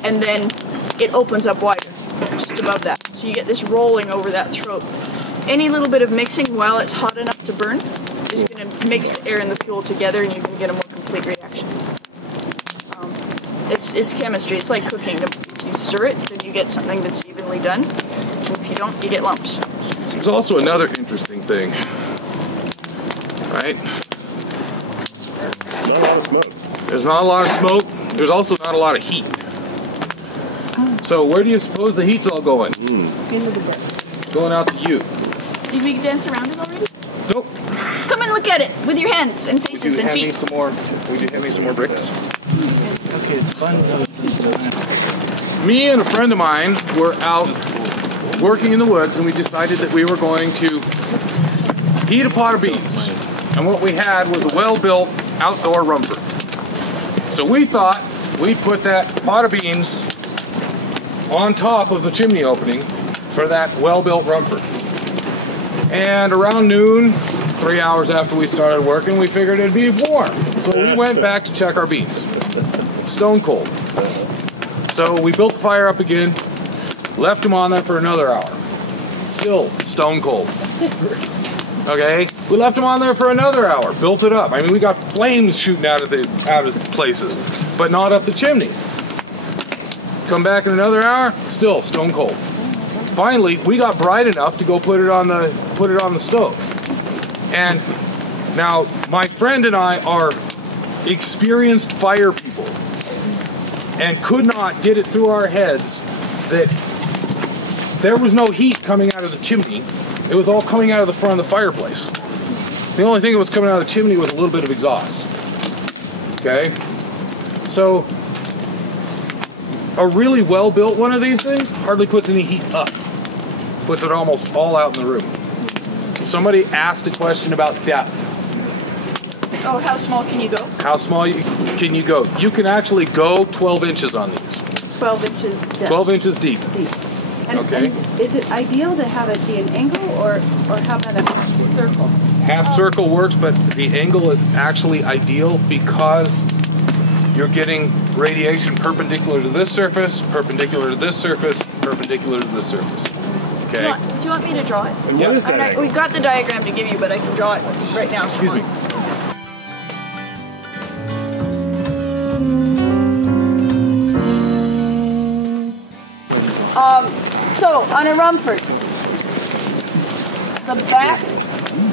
and then it opens up wider just above that. So you get this rolling over that throat. Any little bit of mixing while it's hot enough to burn is going to mix the air and the fuel together and you're going to get a more complete reaction. It's chemistry. It's like cooking. To you stir it, then you get something that's evenly done. If you don't, you get lumps. There's also another interesting thing, right? Not a lot of smoke. There's not a lot of smoke. There's also not a lot of heat. So where do you suppose the heat's all going? Into the brick. Going out to you. Did we dance around it already? Nope. Come and look at it with your hands and faces and feet. Would you hand me some more bricks? Okay, it's fun. Me and a friend of mine were out working in the woods, and we decided that we were going to heat a pot of beans. And what we had was a well-built outdoor Rumford. So we thought we'd put that pot of beans on top of the chimney opening for that well-built Rumford. And around noon, 3 hours after we started working, we figured it'd be warm. So we went back to check our beans. Stone cold. So we built the fire up again, left them on there for another hour. Still stone cold. Okay, we left them on there for another hour, built it up. I mean, we got flames shooting out of the places, but not up the chimney. Come back in another hour, still stone cold. Finally, we got bright enough to go put it on the stove. And now my friend and I are experienced fire people and could not get it through our heads that there was no heat coming out of the chimney. It was all coming out of the front of the fireplace. The only thing that was coming out of the chimney was a little bit of exhaust. Okay? So a really well-built one of these things hardly puts any heat up. Puts it almost all out in the room. Somebody asked a question about depth. Oh, how small can you go? How small can you go? You can actually go 12 inches on these. 12 inches depth. 12 inches deep. And, okay. And is it ideal to have it be an angle, or how about a half circle? Half circle works, but the angle is actually ideal because you're getting radiation perpendicular to this surface, perpendicular to this surface, perpendicular to this surface. Okay. Do you want me to draw it? Yeah. We've got the diagram to give you, but I can draw it right now. Excuse me. So on a Rumford, the back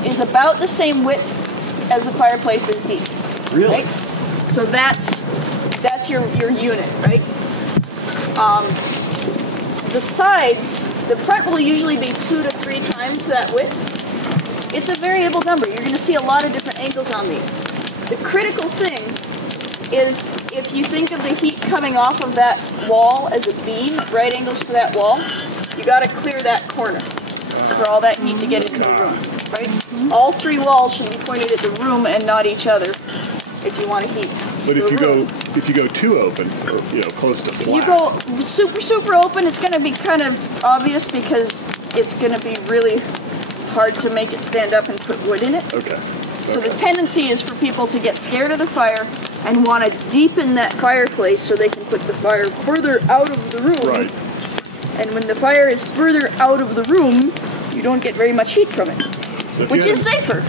is about the same width as the fireplace is deep. Really? Right? So that's your unit, right? The sides, the front will usually be 2 to 3 times that width. It's a variable number. You're going to see a lot of different angles on these. The critical thing is if you think of the heat coming off of that wall as a beam at right angles to that wall, you got to clear that corner for all that heat to get into the room, right? All 3 walls should be pointed at the room and not each other if you want to heat. But if you go too open, or, close to flat. If you go super open, it's going to be kind of obvious because it's going to be really hard to make it stand up and put wood in it. Okay. So the tendency is for people to get scared of the fire and want to deepen that fireplace so they can put the fire further out of the room. Right. And when the fire is further out of the room, you don't get very much heat from it, which is safer.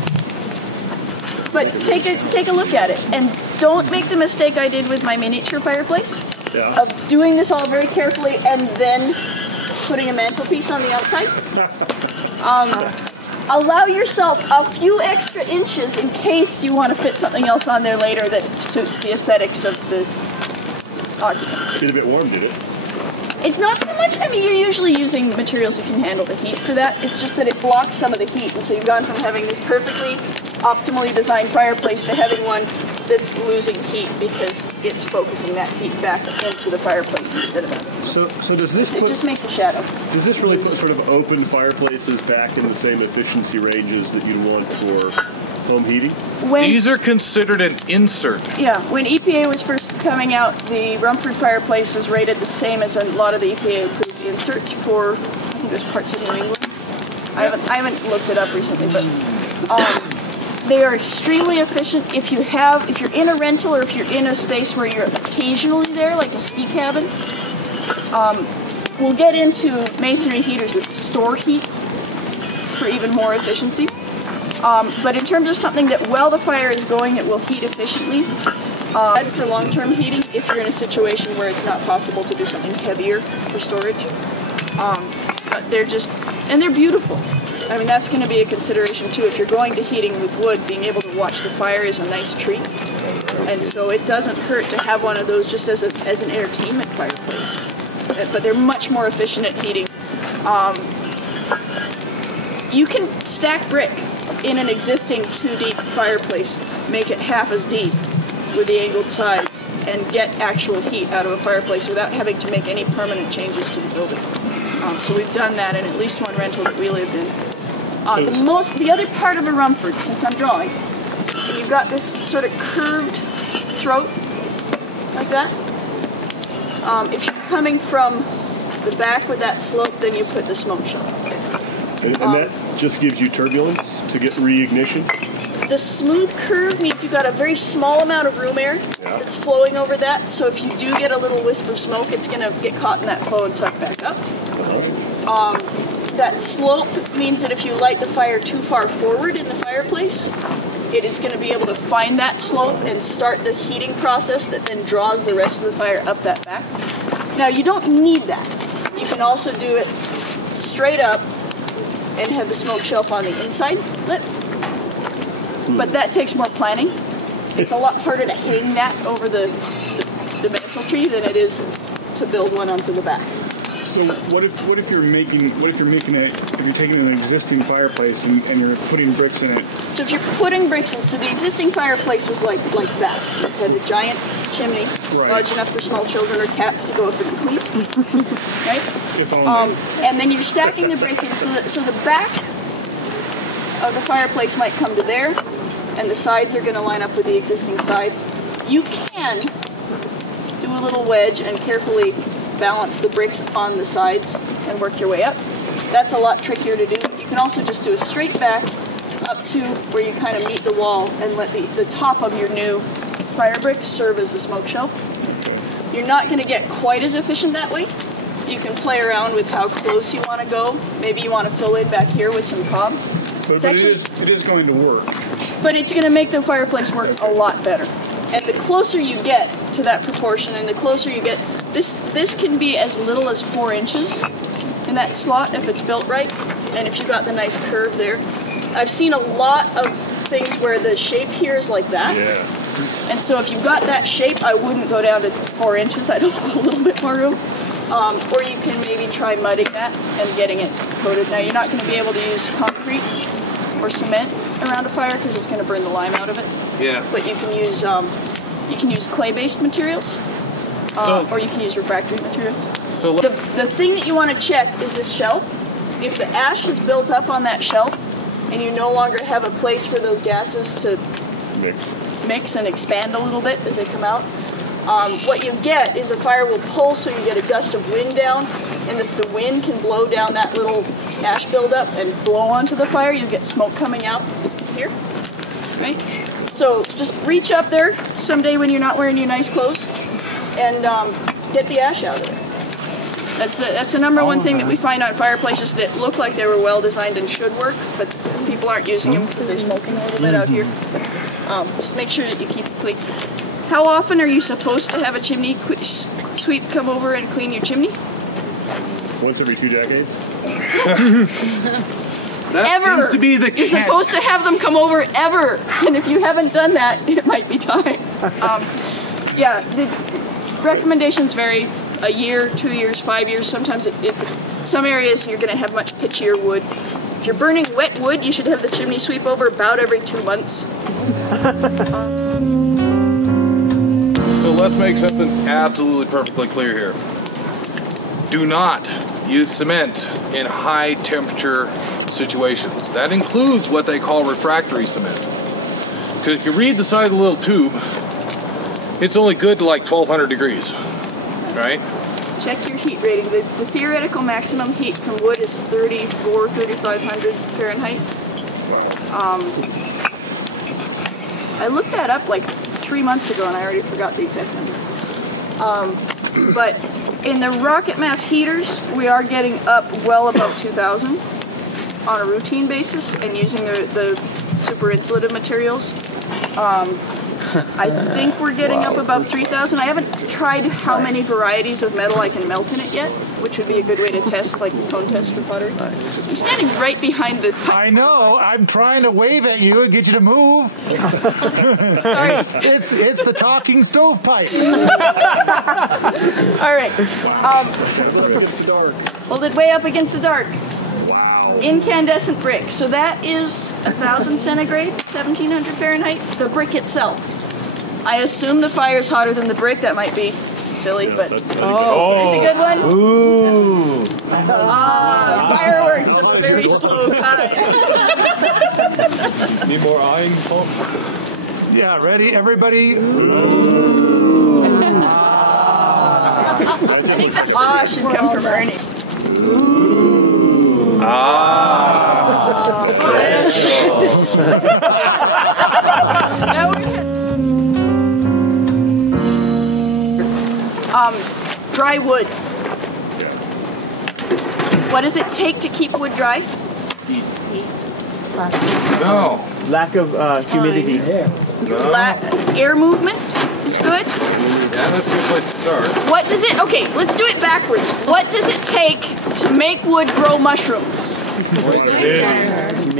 But take a look at it, and don't make the mistake I did with my miniature fireplace of doing this all very carefully and then putting a mantelpiece on the outside. Allow yourself a few extra inches in case you want to fit something else on there later that suits the aesthetics of the occupant. Get a bit warm, did it? It's not so much, I mean, you're usually using materials that can handle the heat for that. It's just that it blocks some of the heat. And so you've gone from having this perfectly optimally designed fireplace to having one that's losing heat because it's focusing that heat back into the fireplace instead of it. So does this It just makes a shadow. Does this really put sort of open fireplaces back in the same efficiency ranges that you'd want for home heating? These are considered an insert. Yeah, when EPA was first coming out, the Rumford fireplace is rated the same as a lot of the EPA approved inserts for, I think it was parts of New England. I haven't looked it up recently, but they are extremely efficient. If you're in a rental or if you're in a space where you're occasionally there, like a ski cabin, we'll get into masonry heaters that store heat for even more efficiency. But in terms of something that while the fire is going, it will heat efficiently, For long-term heating, if you're in a situation where it's not possible to do something heavier for storage. But they're just, and they're beautiful. I mean, that's going to be a consideration too. If you're going to heating with wood, being able to watch the fire is a nice treat. And so it doesn't hurt to have one of those just as an entertainment fireplace. But they're much more efficient at heating. You can stack brick in an existing 2-deep fireplace, make it half as deep with the angled sides, and get actual heat out of a fireplace without having to make any permanent changes to the building. So we've done that in at least one rental that we lived in. The other part of a Rumford, since I'm drawing, you've got this sort of curved throat, like that. If you're coming from the back with that slope, then you put the smoke shell. And that just gives you turbulence to get reignition? The smooth curve means you've got a very small amount of room air that's flowing over that, so if you do get a little wisp of smoke, it's going to get caught in that flow and suck back up. That slope means that if you light the fire too far forward in the fireplace, it is going to be able to find that slope and start the heating process that then draws the rest of the fire up that back. Now, you don't need that. You can also do it straight up and have the smoke shelf on the inside lit. But that takes more planning. It's a lot harder to hang that over the mantle tree than it is to build one onto the back. So what if you're taking an existing fireplace and you're putting bricks in it? So if you're putting bricks in, so the existing fireplace was like that. It had a giant chimney, large enough for small children or cats to go up and clean, right? And then you're stacking the brick in, so the back of the fireplace might come to there, and the sides are going to line up with the existing sides. You can do a little wedge and carefully balance the bricks on the sides and work your way up. That's a lot trickier to do. You can also just do a straight back up to where you kind of meet the wall and let the top of your new fire brick serve as the smoke shelf. You're not going to get quite as efficient that way. You can play around with how close you want to go. Maybe you want to fill in back here with some cob. But it is going to work. But it's going to make the fireplace work a lot better. And the closer you get to that proportion, and the closer you get, this can be as little as 4 inches in that slot if it's built right, and if you've got the nice curve there. I've seen a lot of things where the shape here is like that. Yeah. And so if you've got that shape, I wouldn't go down to 4 inches. I'd have a little bit more room. Or you can maybe try mudding that and getting it coated. Now, you're not going to be able to use concrete or cement around a fire because it's going to burn the lime out of it. Yeah. But you can use clay-based materials, or you can use refractory material. So the thing that you want to check is this shelf. If the ash is built up on that shelf, and you no longer have a place for those gases to mix and expand a little bit as they come out, what you get is a fire will pull, so you get a gust of wind down, and if the wind can blow down that little ash buildup and blow onto the fire, you get smoke coming out here, right? So just reach up there someday when you're not wearing your nice clothes and get the ash out of there. That's the number one thing that we find on fireplaces that look like they were well designed and should work, but people aren't using them because they're smoking a little bit out here. Just make sure that you keep it clean. How often are you supposed to have a chimney sweep come over and clean your chimney? Once every 2 decades. That seems to be the You're supposed to have them come over ever, and if you haven't done that, it might be time. Yeah, the recommendations vary. A year, 2 years, 5 years. Sometimes some areas you're going to have much pitchier wood. If you're burning wet wood, you should have the chimney sweep over about every 2 months. So let's make something absolutely perfectly clear here. Do not use cement in high temperature situations. That includes what they call refractory cement. Because if you read the side of the little tube, it's only good to like 1200 degrees, right? Check your heat rating. The theoretical maximum heat from wood is 3,500 Fahrenheit. I looked that up like 3 months ago and I already forgot the exact number. But in the Rocket Mass heaters, we are getting up well above 2,000 on a routine basis and using the super insulative materials. I think we're getting up above 3,000. I haven't tried how many varieties of metal I can melt in it yet, which would be a good way to test, like the cone test for pottery. I'm standing right behind the pipe. I know. I'm trying to wave at you and get you to move. Sorry. It's the talking stovepipe. All right. Hold it way up against the dark. Incandescent brick. So that is 1,000 centigrade, 1,700 Fahrenheit. The brick itself. I assume the fire's hotter than the brick. That might be silly, but it's a good one. Ooh. Fireworks of a very slow kind. Need more eyeing, Paul? Yeah, ready, everybody? I think the ah should come from Ernie. Now we dry wood. What does it take to keep wood dry? Heat. No. Lack of humidity. Air movement is good. Yeah, that's a good place to start. What does it, okay, let's do it backwards. What does it take to make wood grow mushrooms?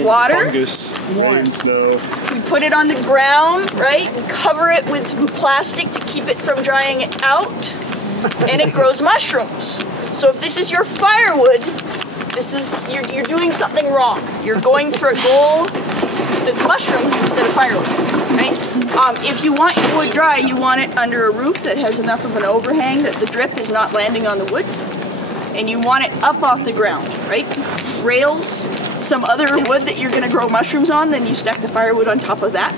Water. Fungus. Rain, snow. We put it on the ground, right? We cover it with plastic to keep it from drying out, and it grows mushrooms. So if this is your firewood, this is you're doing something wrong. You're going for a goal that's mushrooms instead of firewood, right? If you want your wood dry, you want it under a roof that has enough of an overhang that the drip is not landing on the wood, and you want it up off the ground, right? Rails, some other wood that you're going to grow mushrooms on, then you stack the firewood on top of that.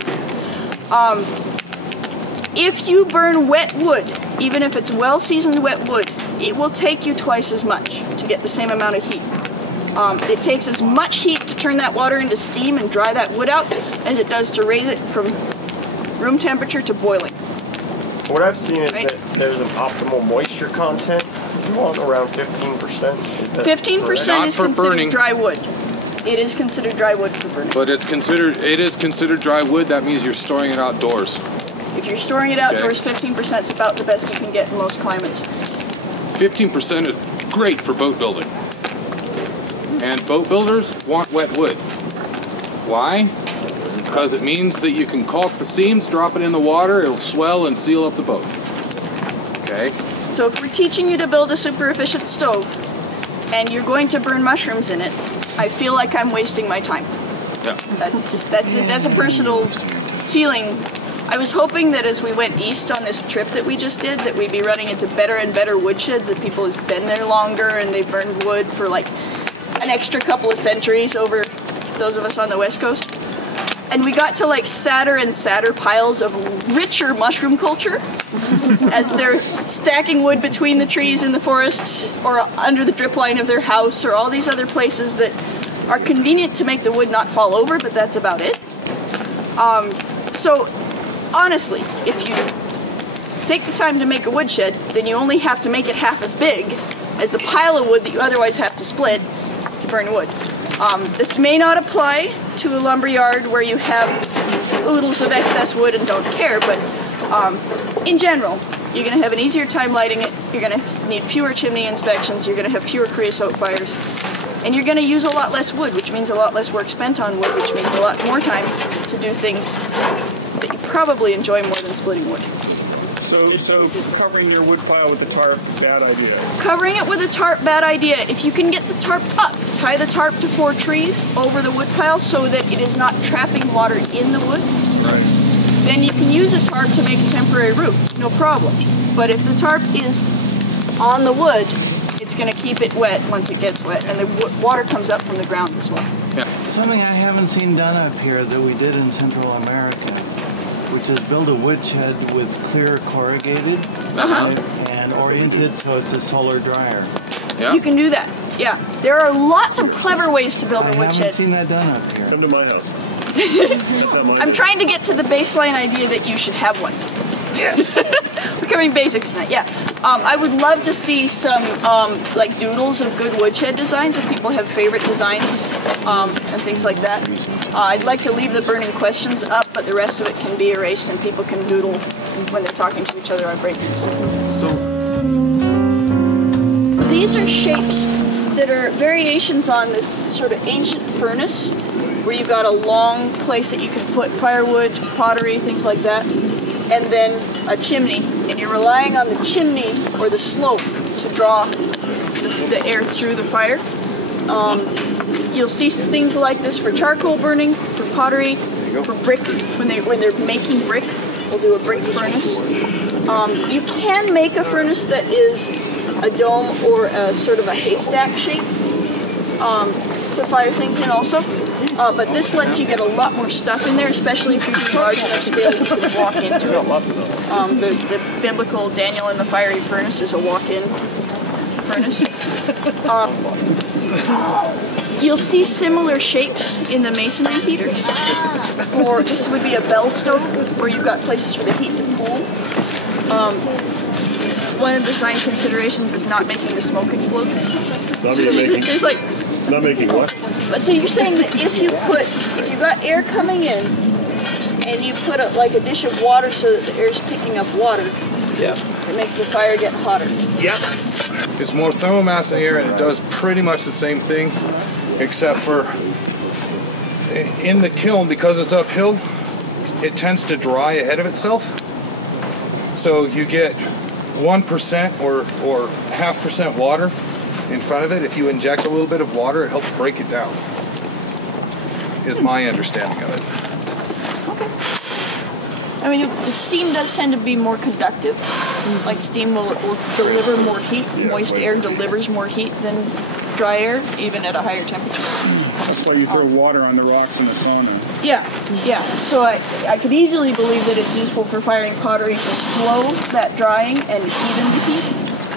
If you burn wet wood, even if it's well-seasoned wet wood, it will take you twice as much to get the same amount of heat. It takes as much heat to turn that water into steam and dry that wood out as it does to raise it from room temperature to boiling. What I've seen is that there's an optimal moisture content you want around 15%. 15% is considered dry wood. It is considered dry wood for burning. But it is considered dry wood. That means you're storing it outdoors. If you're storing it outdoors, 15% is about the best you can get in most climates. 15% is great for boat building. And boat builders want wet wood. Why? Because it means that you can caulk the seams, drop it in the water, it'll swell and seal up the boat. Okay? So if we're teaching you to build a super efficient stove, and you're going to burn mushrooms in it, I feel like I'm wasting my time. Yeah. That's a personal feeling. I was hoping that as we went east on this trip that we just did, that we'd be running into better and better woodsheds, that people has been there longer and they've burned wood for like an extra couple of centuries over those of us on the West Coast. And we got to like sadder and sadder piles of richer mushroom culture as they're stacking wood between the trees in the forest or under the drip line of their house or all these other places that are convenient to make the wood not fall over, but that's about it. So honestly, if you take the time to make a woodshed, then you only have to make it half as big as the pile of wood that you otherwise have to split to burn wood. This may not apply to a lumberyard where you have oodles of excess wood and don't care, but in general, you're going to have an easier time lighting it, you're going to need fewer chimney inspections, you're going to have fewer creosote fires, and you're going to use a lot less wood, which means a lot less work spent on wood, which means a lot more time to do things that you probably enjoy more than splitting wood. So covering your wood pile with the tarp, bad idea. Covering it with a tarp, bad idea. If you can get the tarp up, tie the tarp to 4 trees over the wood pile so that it is not trapping water in the wood. Right. Then you can use a tarp to make a temporary roof, no problem. But if the tarp is on the wood, it's going to keep it wet once it gets wet, and the water comes up from the ground as well. Yeah. Something I haven't seen done up here that we did in Central America, which is build a woodshed with clear corrugated and oriented so it's a solar dryer. Yeah. You can do that. Yeah. There are lots of clever ways to build a I woodshed. haven't seen that done up here. Come to my house. I'm trying to get to the baseline idea that you should have one. Yes. We're becoming basics tonight, yeah. I would love to see some like doodles of good woodshed designs if people have favorite designs and things like that. I'd like to leave the burning questions up, but the rest of it can be erased and people can doodle when they're talking to each other on breaks and stuff. So these are shapes that are variations on this sort of ancient furnace, where you've got a long place that you can put firewood, pottery, things like that, and then a chimney, and you're relying on the chimney or the slope to draw the air through the fire. You'll see things like this for charcoal burning, for pottery, for brick. When they're making brick, we'll do a brick furnace. You can make a furnace that is a dome or a sort of a haystack shape to fire things in also. But this lets you get a lot more stuff in there, especially if you're doing large enough scale that you can walk into it. The biblical Daniel in the fiery furnace is a walk-in furnace. You'll see similar shapes in the masonry heaters. Or this would be a bell stove, where you've got places for the heat to pool. One of the design considerations is not making the smoke explode. It's not making what? But so you're saying that if you've got air coming in, and you put like a dish of water so that the air's picking up water, it makes the fire get hotter. Yep. It's more thermal mass in the air, and it does pretty much the same thing, except for in the kiln, because it's uphill, it tends to dry ahead of itself. So you get 1% or 0.5% water in front of it. If you inject a little bit of water, it helps break it down, is my understanding of it. Okay. I mean, steam does tend to be more conductive. Like steam will deliver more heat. Moist air delivers more heat than dry air, even at a higher temperature. That's why you throw water on the rocks in the sauna. Yeah. So I could easily believe that it's useful for firing pottery to slow that drying and even the heat,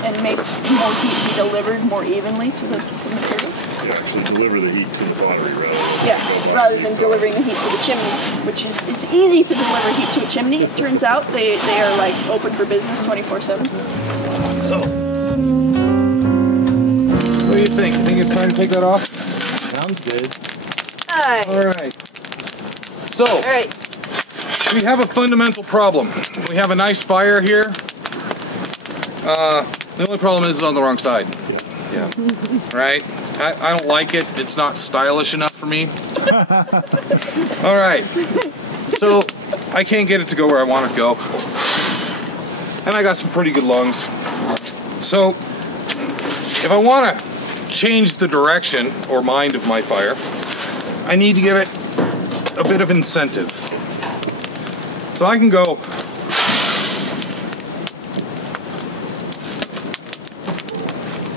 and make more heat be delivered more evenly to the material. You actually deliver the heat to the pottery rather than delivering the heat to the chimney, which is, it's easy to deliver heat to a chimney, it turns out. They are like open for business 24/7. So, what do you think? You think it's time to take that off? Sounds good. Hi. Alright. So, we have a fundamental problem. We have a nice fire here. The only problem is it's on the wrong side. Yeah. Right? I don't like it. It's not stylish enough for me. Alright. So, I can't get it to go where I want it to go. And I got some pretty good lungs. So, if I want to change the direction or mind of my fire, I need to give it a bit of incentive. So I can go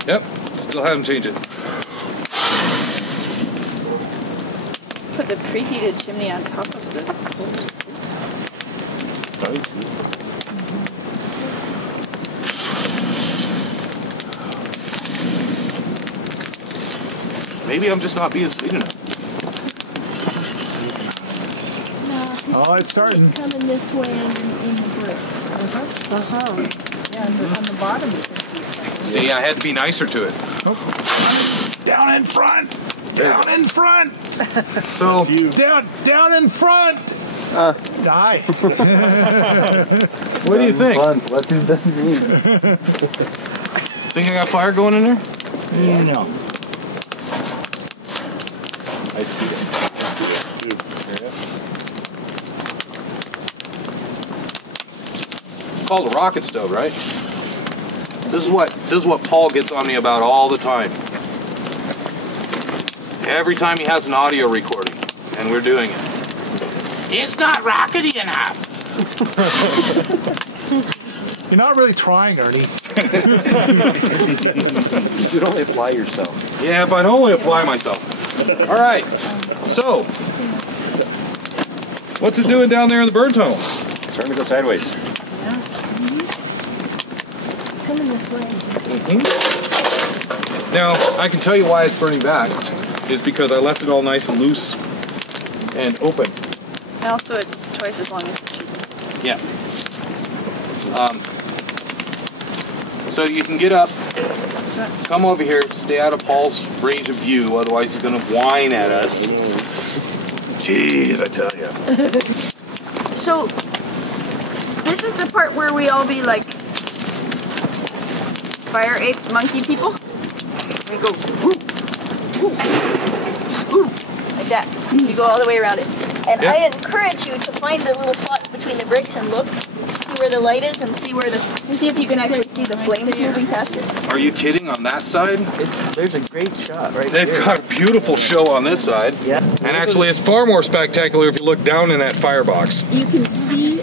yep, still haven't changed it. Put the preheated chimney on top of the Maybe I'm just not being sweet enough. Oh, it's starting. Coming this way in the bricks. Yeah, on the bottom. See, I had to be nicer to it. Down in front. Down in front. So down in front. Die. What do you think? What does that mean? Think I got fire going in there? No. I see it. It's called a rocket stove, right? This is what Paul gets on me about all the time. Every time he has an audio recording, and we're doing it. It's not rockety enough. You're not really trying, Ernie. You should only apply yourself. Yeah, if I'd only apply myself. All right. So, what's it doing down there in the burn tunnel? Starting to go sideways. It's coming this way. Now, I can tell you why it's burning back. Is because I left it all nice and loose and open. And also, it's twice as long as the chimney. Yeah. So you can get up, come over here, stay out of Paul's range of view, otherwise he's going to whine at us. Jeez, I tell you. So, this is the part where we all be like fire ape monkey people. We go woo, woo, woo, like that. You go all the way around it. And Yeah. I encourage you to find the little slots between the bricks and look, see where the light is, and see if you can actually see the flames moving past it. Are you kidding? On that side? There's a great shot right They've here. got a beautiful show on this side. Yeah. And actually, it's far more spectacular if you look down in that firebox. You can see,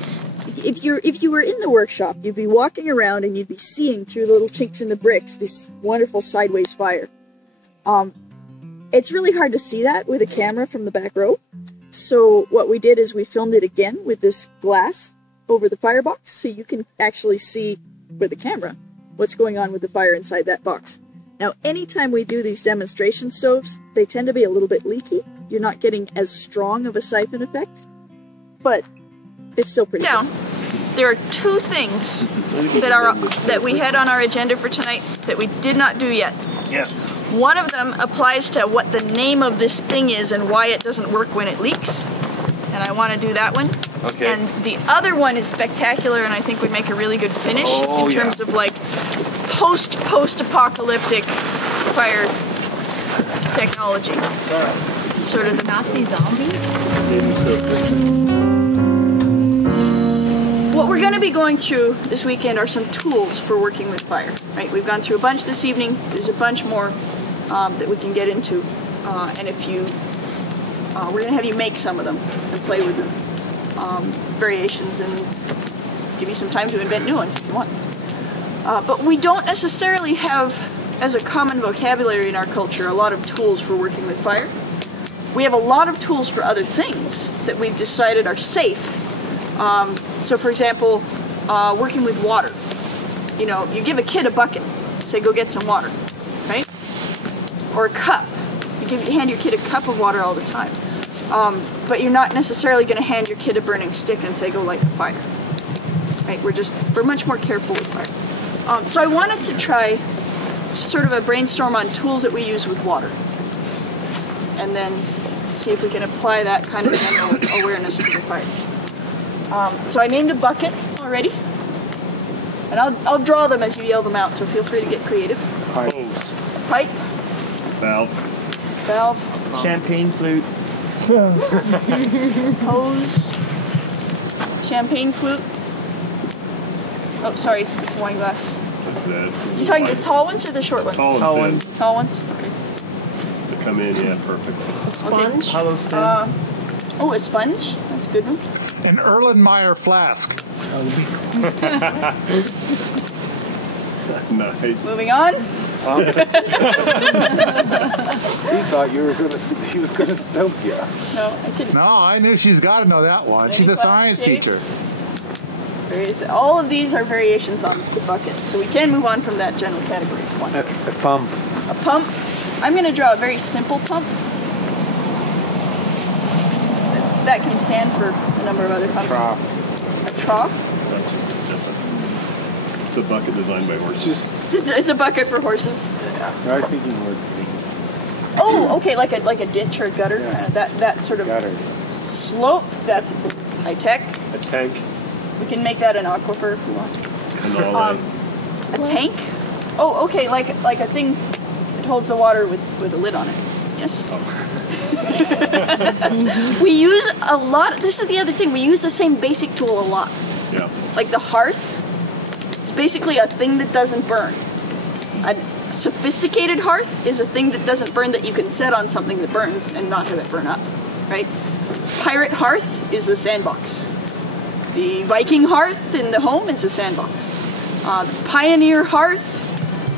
if you were in the workshop, you'd be walking around and you'd be seeing through little chinks in the bricks this wonderful sideways fire. It's really hard to see that with a camera from the back row. So what we did is we filmed it again with this glass over the firebox, so you can actually see with the camera what's going on with the fire inside that box. Now, anytime we do these demonstration stoves, they tend to be a little bit leaky. You're not getting as strong of a siphon effect, but it's still pretty Down. There are two things that we had on our agenda for tonight that we did not do yet. Yeah. One of them applies to what the name of this thing is and why it doesn't work when it leaks. And I want to do that one. Okay. And the other one is spectacular and I think would make a really good finish in terms of like post-apocalyptic fire technology. Sort of the Nazi zombie. What we're going to be going through this weekend are some tools for working with fire. Right? We've gone through a bunch this evening. There's a bunch more that we can get into. And if you, we're going to have you make some of them and play with them. Variations, and give you some time to invent new ones if you want. But we don't necessarily have, as a common vocabulary in our culture, a lot of tools for working with fire. We have a lot of tools for other things that we've decided are safe. So for example, working with water. You know, you give a kid a bucket, say go get some water, right? Or a cup. You hand your kid a cup of water all the time. But you're not necessarily going to hand your kid a burning stick and say go light the fire. Right? We're much more careful with fire. So I wanted to try just sort of a brainstorm on tools that we use with water. And then see if we can apply that kind of general awareness to the fire. So I named a bucket already. And I'll draw them as you yell them out, so feel free to get creative. Hose. Pipe. Valve. Valve. Champagne flute. Hose. Champagne flute. Oh, sorry, it's a wine glass. You talking the tall ones or the short ones? Tall ones. Tall ones? Okay. They come in, yeah, perfect. A sponge? Hollow stem. Oh, a sponge? That's a good one. An Erlenmeyer flask. Nice. Moving on. He thought he was gonna stump you. No, I can. No, I knew she's got to know that one. She's a science teacher. All of these are variations on the bucket, so we can move on from that general category. One. A pump. A pump. I'm going to draw a very simple pump. That can stand for a number of other pumps. Trough. A trough. That's just different. It's a bucket designed by horses. It's a bucket for horses. I was thinking more. Oh, okay, like a ditch or a gutter. That sort of Gutter. slope. That's high tech. A tank. We can make that an aquifer if we want. Canola. A tank. Oh, okay, like a thing that holds the water with a lid on it. Yes. We use a lot. This is the other thing. We use the same basic tool a lot. Yeah. Like the hearth. It's basically a thing that doesn't burn. A sophisticated hearth is a thing that doesn't burn that you can set on something that burns and not have it burn up, right? Pirate hearth is a sandbox. The Viking hearth in the home is a sandbox. The Pioneer hearth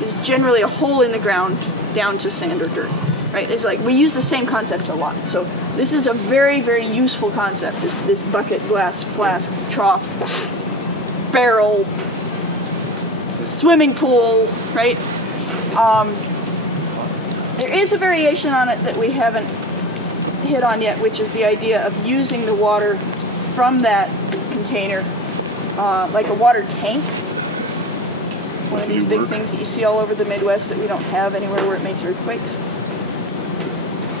is generally a hole in the ground down to sand or dirt, right? It's like we use the same concepts a lot. So this is a very, very useful concept. This bucket, glass, flask, trough, barrel, swimming pool, right? There is a variation on it that we haven't hit on yet, which is the idea of using the water from that container, like a water tank. One of these big things that you see all over the Midwest that we don't have anywhere where it makes earthquakes.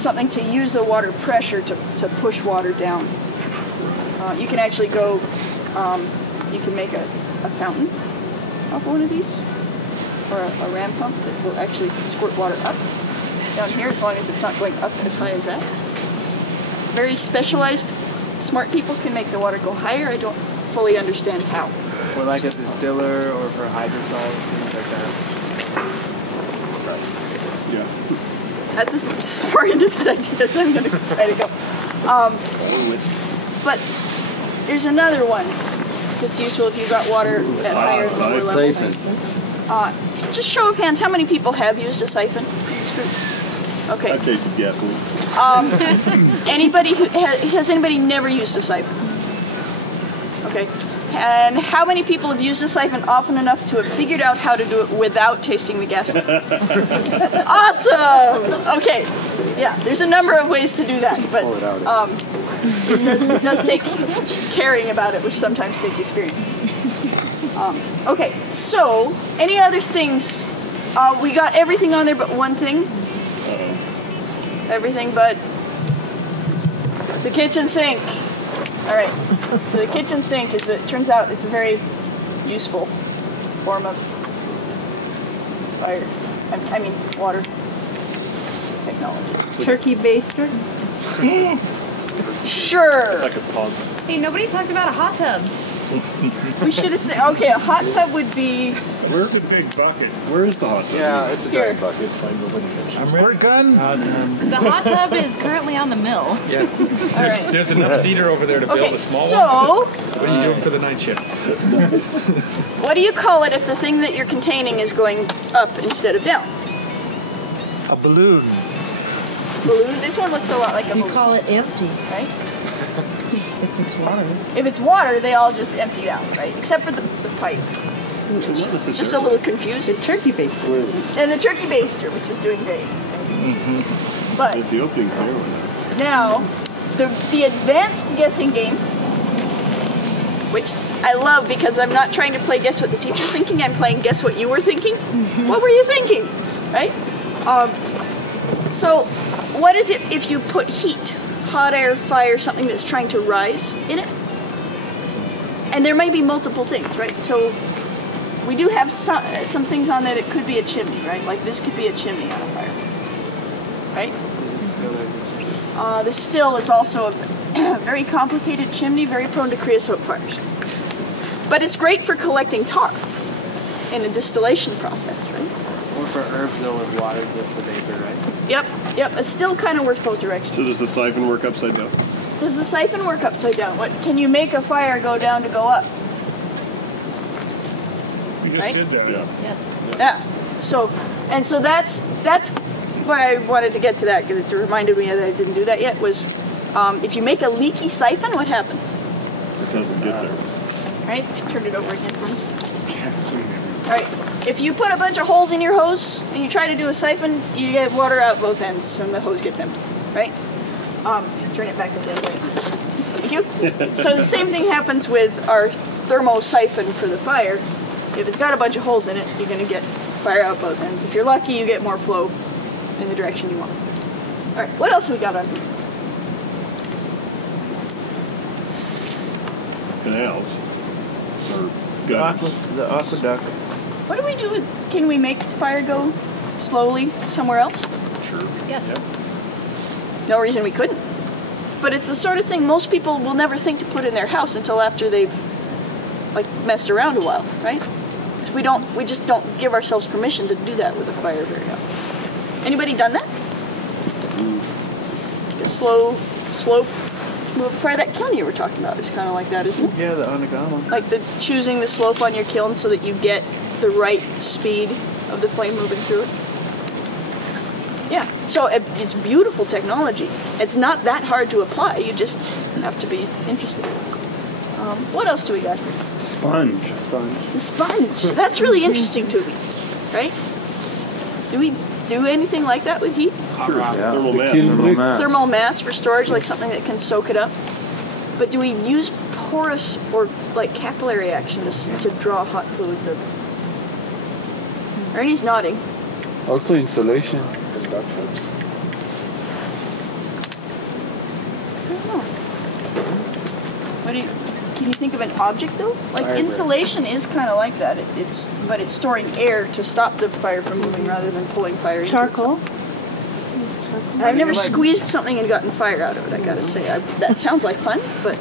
something to use the water pressure to push water down. You can actually go, you can make a fountain off one of these, or a ram pump that will actually squirt water up down here, as long as it's not going up as high as that. Very specialized, smart people can make the water go higher. I don't fully understand how. For like a distiller or for hydrosols, things like that. Yeah. That's as far into that idea as I'm going to try to go. But there's another one that's useful if you've got water at higher and lower levels. Just show of hands, how many people have used a siphon in this group? Okay. I've tasted gasoline. Anybody who has anybody never used a siphon? Okay. And how many people have used a siphon often enough to have figured out how to do it without tasting the gasoline? Awesome! Okay. Yeah, there's a number of ways to do that, but it does take caring about it, which sometimes takes experience. Okay, so any other things? We got everything on there but one thing. Everything but the kitchen sink. All right, so the kitchen sink is, it turns out it's a very useful form of fire, I mean water technology. Turkey baster? Sure. It's like a pump. Hey, nobody talked about a hot tub. We should have said, okay, a hot tub would be... Where's the big bucket? Where is the hot tub? Yeah, it's a giant bucket. I'm Squirt gun? The hot tub is currently on the mill. Yeah. There's enough cedar over there to build a small so, one. What are you doing for the night shift? What do you call it if the thing that you're containing is going up instead of down? A balloon. Balloon? This one looks a lot like a balloon. You call it empty. Right? If it's water. If it's water, they all just empty out, right? Except for the pipe. It's just a little confused. The turkey baster. And the turkey baster, which is doing great. But the opening's there. now, the advanced guessing game, which I love because I'm not trying to play guess what the teacher's thinking, I'm playing guess what you were thinking. What were you thinking? Right? So, what is it if you put heat, hot air, fire, something that's trying to rise in it? And there may be multiple things, right? So, we do have some things on there that could be a chimney, right? Like this could be a chimney on a fire, right? The still is also a very complicated chimney, very prone to creosote fires. But it's great for collecting tar in a distillation process, right? Or for herbs though with water, just the vapor, right? Yep. It still kind of works both directions. So does the siphon work upside down? Does the siphon work upside down? What can you make a fire go down to go up? You just did that. Yeah. Yes. Yeah. So that's why I wanted to get to that, because it reminded me that I didn't do that yet, was if you make a leaky siphon, what happens? It doesn't get there. Right? Turn it over again for me. Alright. If you put a bunch of holes in your hose and you try to do a siphon, you get water out both ends and the hose gets empty. Right? Turn it back the other way. Thank you. So the same thing happens with our thermo siphon for the fire. If it's got a bunch of holes in it, you're going to get fire out both ends. If you're lucky, you get more flow in the direction you want. Alright, what else have we got on here? Canals. Or gutters. The aqueduct. What do we do with, can we make the fire go slowly somewhere else? Sure. Yes. Yep. No reason we couldn't. But it's the sort of thing most people will never think to put in their house until after they've like messed around a while, right? We just don't give ourselves permission to do that with a fire very often. Anybody done that? The slow move fire. That kiln you were talking about is kind of like that, isn't it? Yeah, the onigama. Like choosing the slope on your kiln so that you get the right speed of the flame moving through it. Yeah, so it's beautiful technology. It's not that hard to apply. You just have to be interested. What else do we got here? Sponge. The sponge. That's really interesting to me, right? Do we do anything like that with heat? Sure. Yeah. Thermal mass. Thermal mass for storage, like something that can soak it up. But do we use porous or like capillary action to draw hot fluids up? Ernie's nodding. Also insulation. What do you? Can you think of an object though? Like Fire insulation is kind of like that. But it's storing air to stop the fire from moving rather than pulling fire. Into Charcoal. And I've never squeezed something and gotten fire out of it. I gotta say, that sounds like fun, but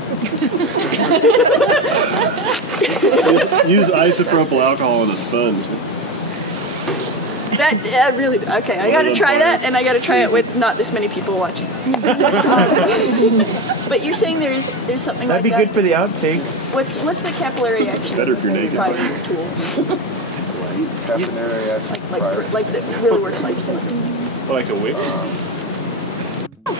Use isopropyl alcohol on a sponge. that really okay. I gotta try that, and I gotta try it with not this many people watching. But you're saying there's something That'd like be that. good for the outtakes. What's the capillary action? Better if you're naked. Fire tool. Capillary action. Like that really works like something. Like a wick?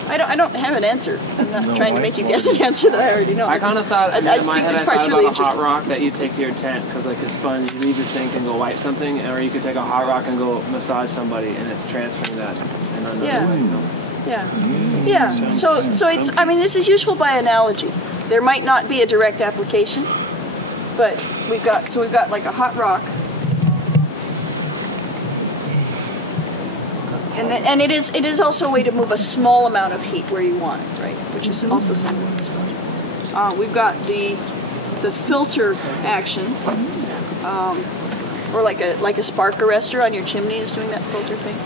I don't have an answer. I'm not trying to make you guess an answer that I already know. I kind of thought, in my head, this I part's thought really about a hot interesting. rock that you take to your tent, because like a sponge, you leave the sink and go wipe something, or you could take a hot rock and go massage somebody, and it's transferring that in another way, you know? Yeah. Yeah. So it's, I mean, this is useful by analogy. There might not be a direct application, but we've got like a hot rock. And it is also a way to move a small amount of heat where you want it, right? Which is also something. We've got the filter action, or like a spark arrestor on your chimney is doing that filter thing.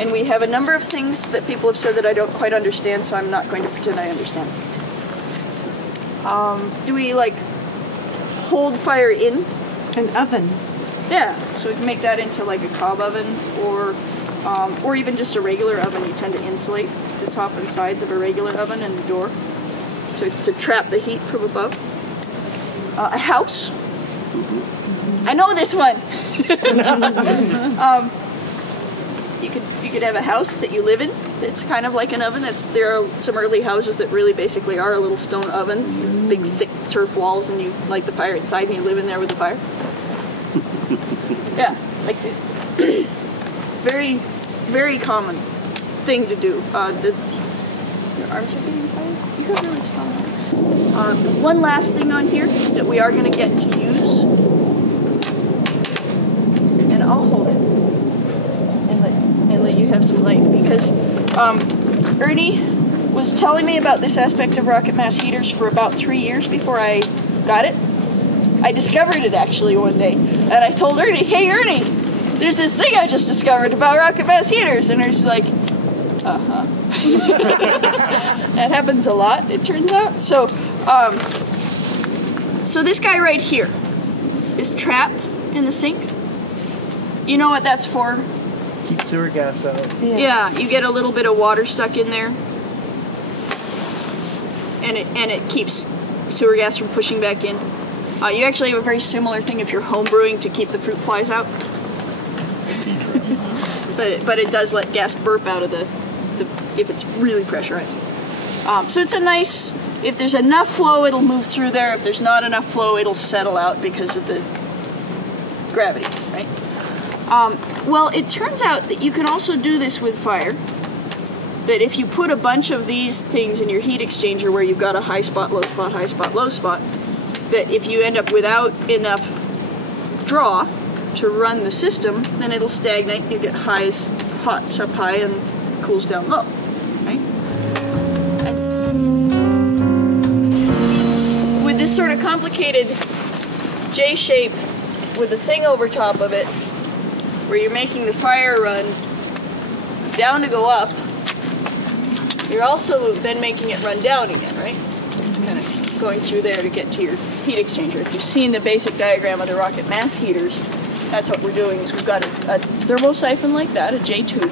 And we have a number of things that people have said that I don't quite understand, so I'm not going to pretend I understand. Do we like hold fire in? An oven. Yeah, so we can make that into like a cob oven or even just a regular oven. You tend to insulate the top and sides of a regular oven and the door to trap the heat from above. A house. I know this one. You could have a house that you live in that's kind of like an oven. There are some early houses that really basically are a little stone oven, big thick turf walls, and you light the fire inside and you live in there with the fire. Yeah, like very, very common thing to do. Your arms are getting tired? You have really strong arms. One last thing on here that we are going to get to use, and I'll hold it and let you have some light, because Ernie was telling me about this aspect of rocket mass heaters for about 3 years before I got it. I discovered it actually one day, and I told Ernie, "Hey Ernie, there's this thing I just discovered about rocket mass heaters," and Ernie's like, "Uh-huh." That happens a lot, it turns out. So this guy right here, this trap in the sink, you know what that's for? Keep sewer gas out. Yeah, you get a little bit of water stuck in there, and it keeps sewer gas from pushing back in. You actually have a very similar thing if you're home brewing to keep the fruit flies out. but it does let gas burp out of the if it's really pressurized. So it's a nice, if there's enough flow, it'll move through there. If there's not enough flow, it'll settle out because of the gravity, right? Well, it turns out that you can also do this with fire. That if you put a bunch of these things in your heat exchanger where you've got a high spot, low spot, high spot, low spot, that if you end up without enough draw to run the system, then it'll stagnate. You get highs, hot up high and cools down low, right? And with this sort of complicated J shape with a thing over top of it, where you're making the fire run down to go up, you're also then making it run down again, right? It's kind of going through there to get to your heat exchanger. If you've seen the basic diagram of the rocket mass heaters, that's what we're doing, is we've got a thermosiphon like that, a J tube,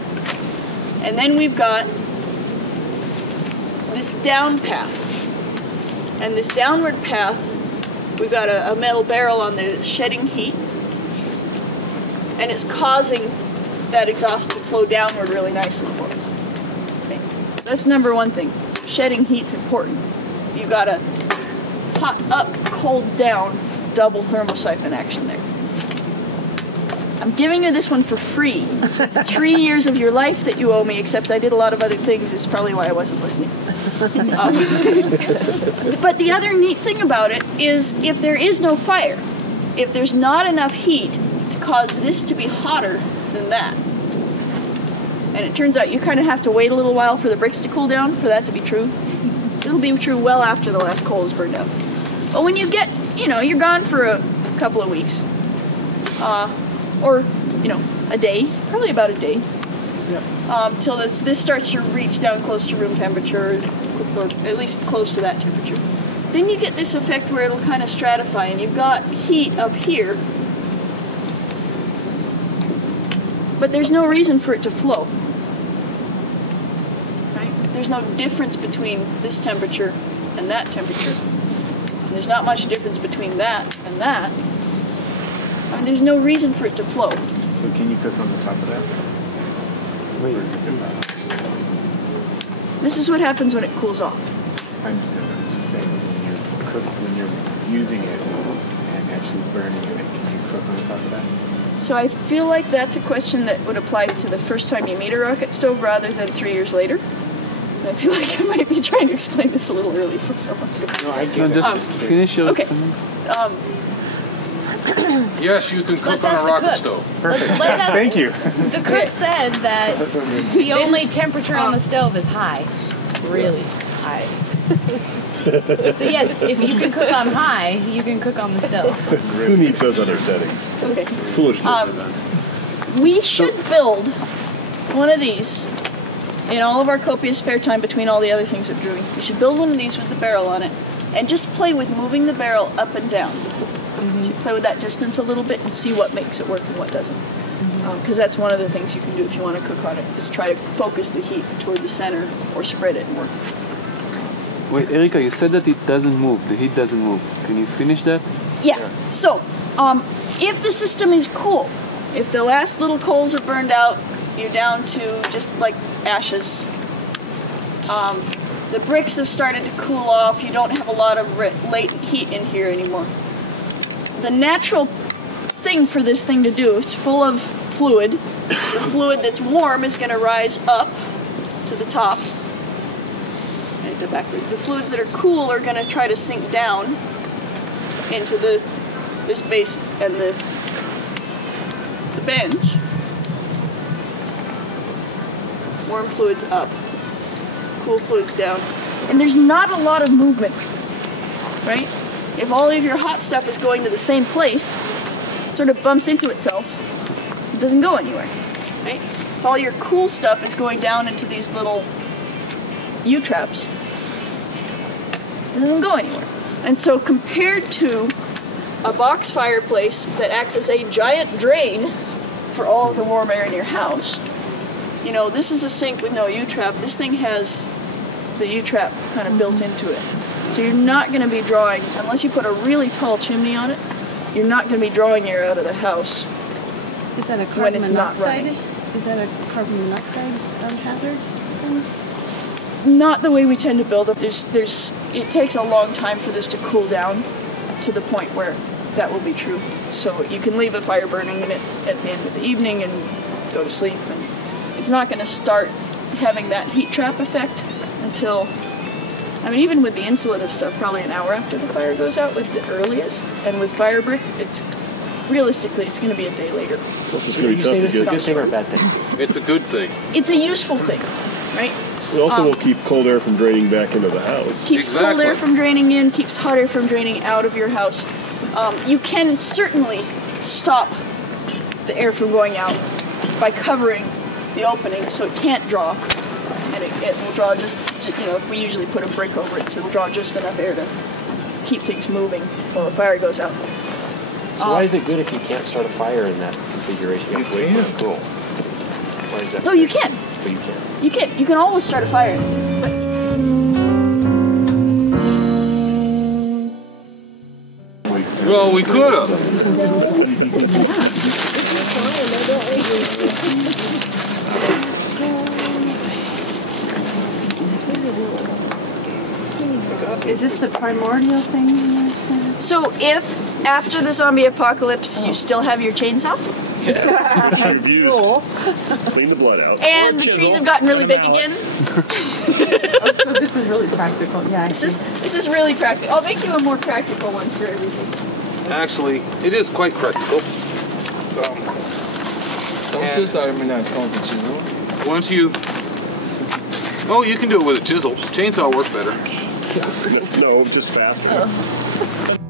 and then we've got this down path. And this downward path, we've got a metal barrel on there that's shedding heat, and it's causing that exhaust to flow downward really nicely for us. Okay. That's number one thing. Shedding heat's important. You've got a hot up, cold down, double thermosiphon action there. I'm giving you this one for free. So it's 3 years of your life that you owe me, except I did a lot of other things. It's probably why I wasn't listening. But the other neat thing about it is if there is no fire, if there's not enough heat to cause this to be hotter than that, and it turns out you kind of have to wait a little while for the bricks to cool down for that to be true. it'll be true well after the last coal is burned out. But when you get, you're gone for a couple of weeks, or a day, probably about a day, till this starts to reach down close to room temperature, or at least close to that temperature. Then you get this effect where it'll kind of stratify, and you've got heat up here, but there's no reason for it to flow. Right? There's no difference between this temperature and that temperature. And there's not much difference between that and that. I mean, there's no reason for it to flow. So can you cook on the top of that? This is what happens when it cools off. I understand. I'm just saying when you're using it and actually burning it, can you cook on the top of that? So I feel like that's a question that would apply to the first time you meet a rocket stove rather than 3 years later. And I feel like I might be trying to explain this a little early for someone. No, I get it. Just finish your okay. Yes, you can cook on a rocket stove. Perfect. Let's ask, Thank you. The cook said that the only temperature on the stove is high. Really high. So yes, if you can cook on high, you can cook on the stove. Who needs those other settings? Okay. Foolishness. We should build one of these in all of our copious spare time between all the other things we're doing. We should build one of these with the barrel on it and just play with moving the barrel up and down. So you play with that distance a little bit and see what makes it work and what doesn't. Because that's one of the things you can do if you want to cook on it, is try to focus the heat toward the center or spread it and work. Wait, Erika, you said that it doesn't move, the heat doesn't move. Can you finish that? Yeah. So, if the system is cool, if the last little coals are burned out, you're down to just like ashes. The bricks have started to cool off. You don't have a lot of latent heat in here anymore. The natural thing for this thing to do is full of fluid. The fluid that's warm is going to rise up to the top. Right, the backwards. The fluids that are cool are going to try to sink down into this base and the bench. Warm fluids up, cool fluids down. And there's not a lot of movement, right? If all of your hot stuff is going to the same place, it sort of bumps into itself, it doesn't go anywhere, right? If all your cool stuff is going down into these little U-traps, it doesn't go anywhere. And so compared to a box fireplace that acts as a giant drain for all of the warm air in your house, this is a sink with no U-trap. This thing has the U-trap kind of built into it. So you're not going to be drawing, unless you put a really tall chimney on it, you're not going to be drawing air out of the house. Is that a when carbon it's not monoxide? running. Is that a carbon monoxide hazard? Not the way we tend to build them. It takes a long time for this to cool down to the point where that will be true. So you can leave a fire burning in it at the end of the evening and go to sleep, and it's not going to start having that heat trap effect until, even with the insulative stuff, probably an hour after the fire goes out with the earliest. And with fire brick, realistically, it's going to be a day later. You say this is a good thing or a bad thing? It's a good thing. It's a useful thing, right? It also will keep cold air from draining back into the house. Keeps cold air from draining in, keeps hot air from draining out of your house. You can certainly stop the air from going out by covering the opening so it can't draw. And it will draw just, we usually put a brick over it, so it'll draw just enough air to keep things moving while the fire goes out. So why is it good if you can't start a fire in that configuration? You can. Cool. Why is that? No, you can. But you can. You can. You can always start a fire. Well, we could have. Is this the primordial thing you understand? So if, after the zombie apocalypse, you still have your chainsaw? Cool. Clean the blood out. And the trees have gotten really big again? So this is really practical. Yeah. This is really practical. I'll make you a more practical one for everything. Actually, it is quite practical. Once you... Oh, you can do it with a chisel. Chainsaw works better. No, just faster.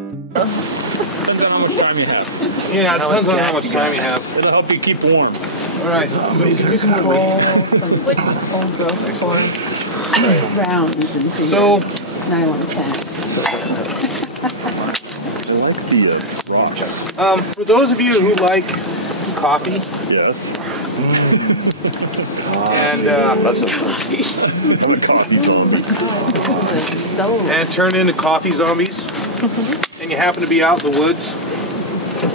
Depends on how much time you have. Yeah, it depends on how much time you have. It'll help you keep warm. All right. So roll some old growth cords round into So- your nylon tag. For those of you who like coffee, Yes. and I'm a coffee zombie. and turn into coffee zombies, and you happen to be out in the woods,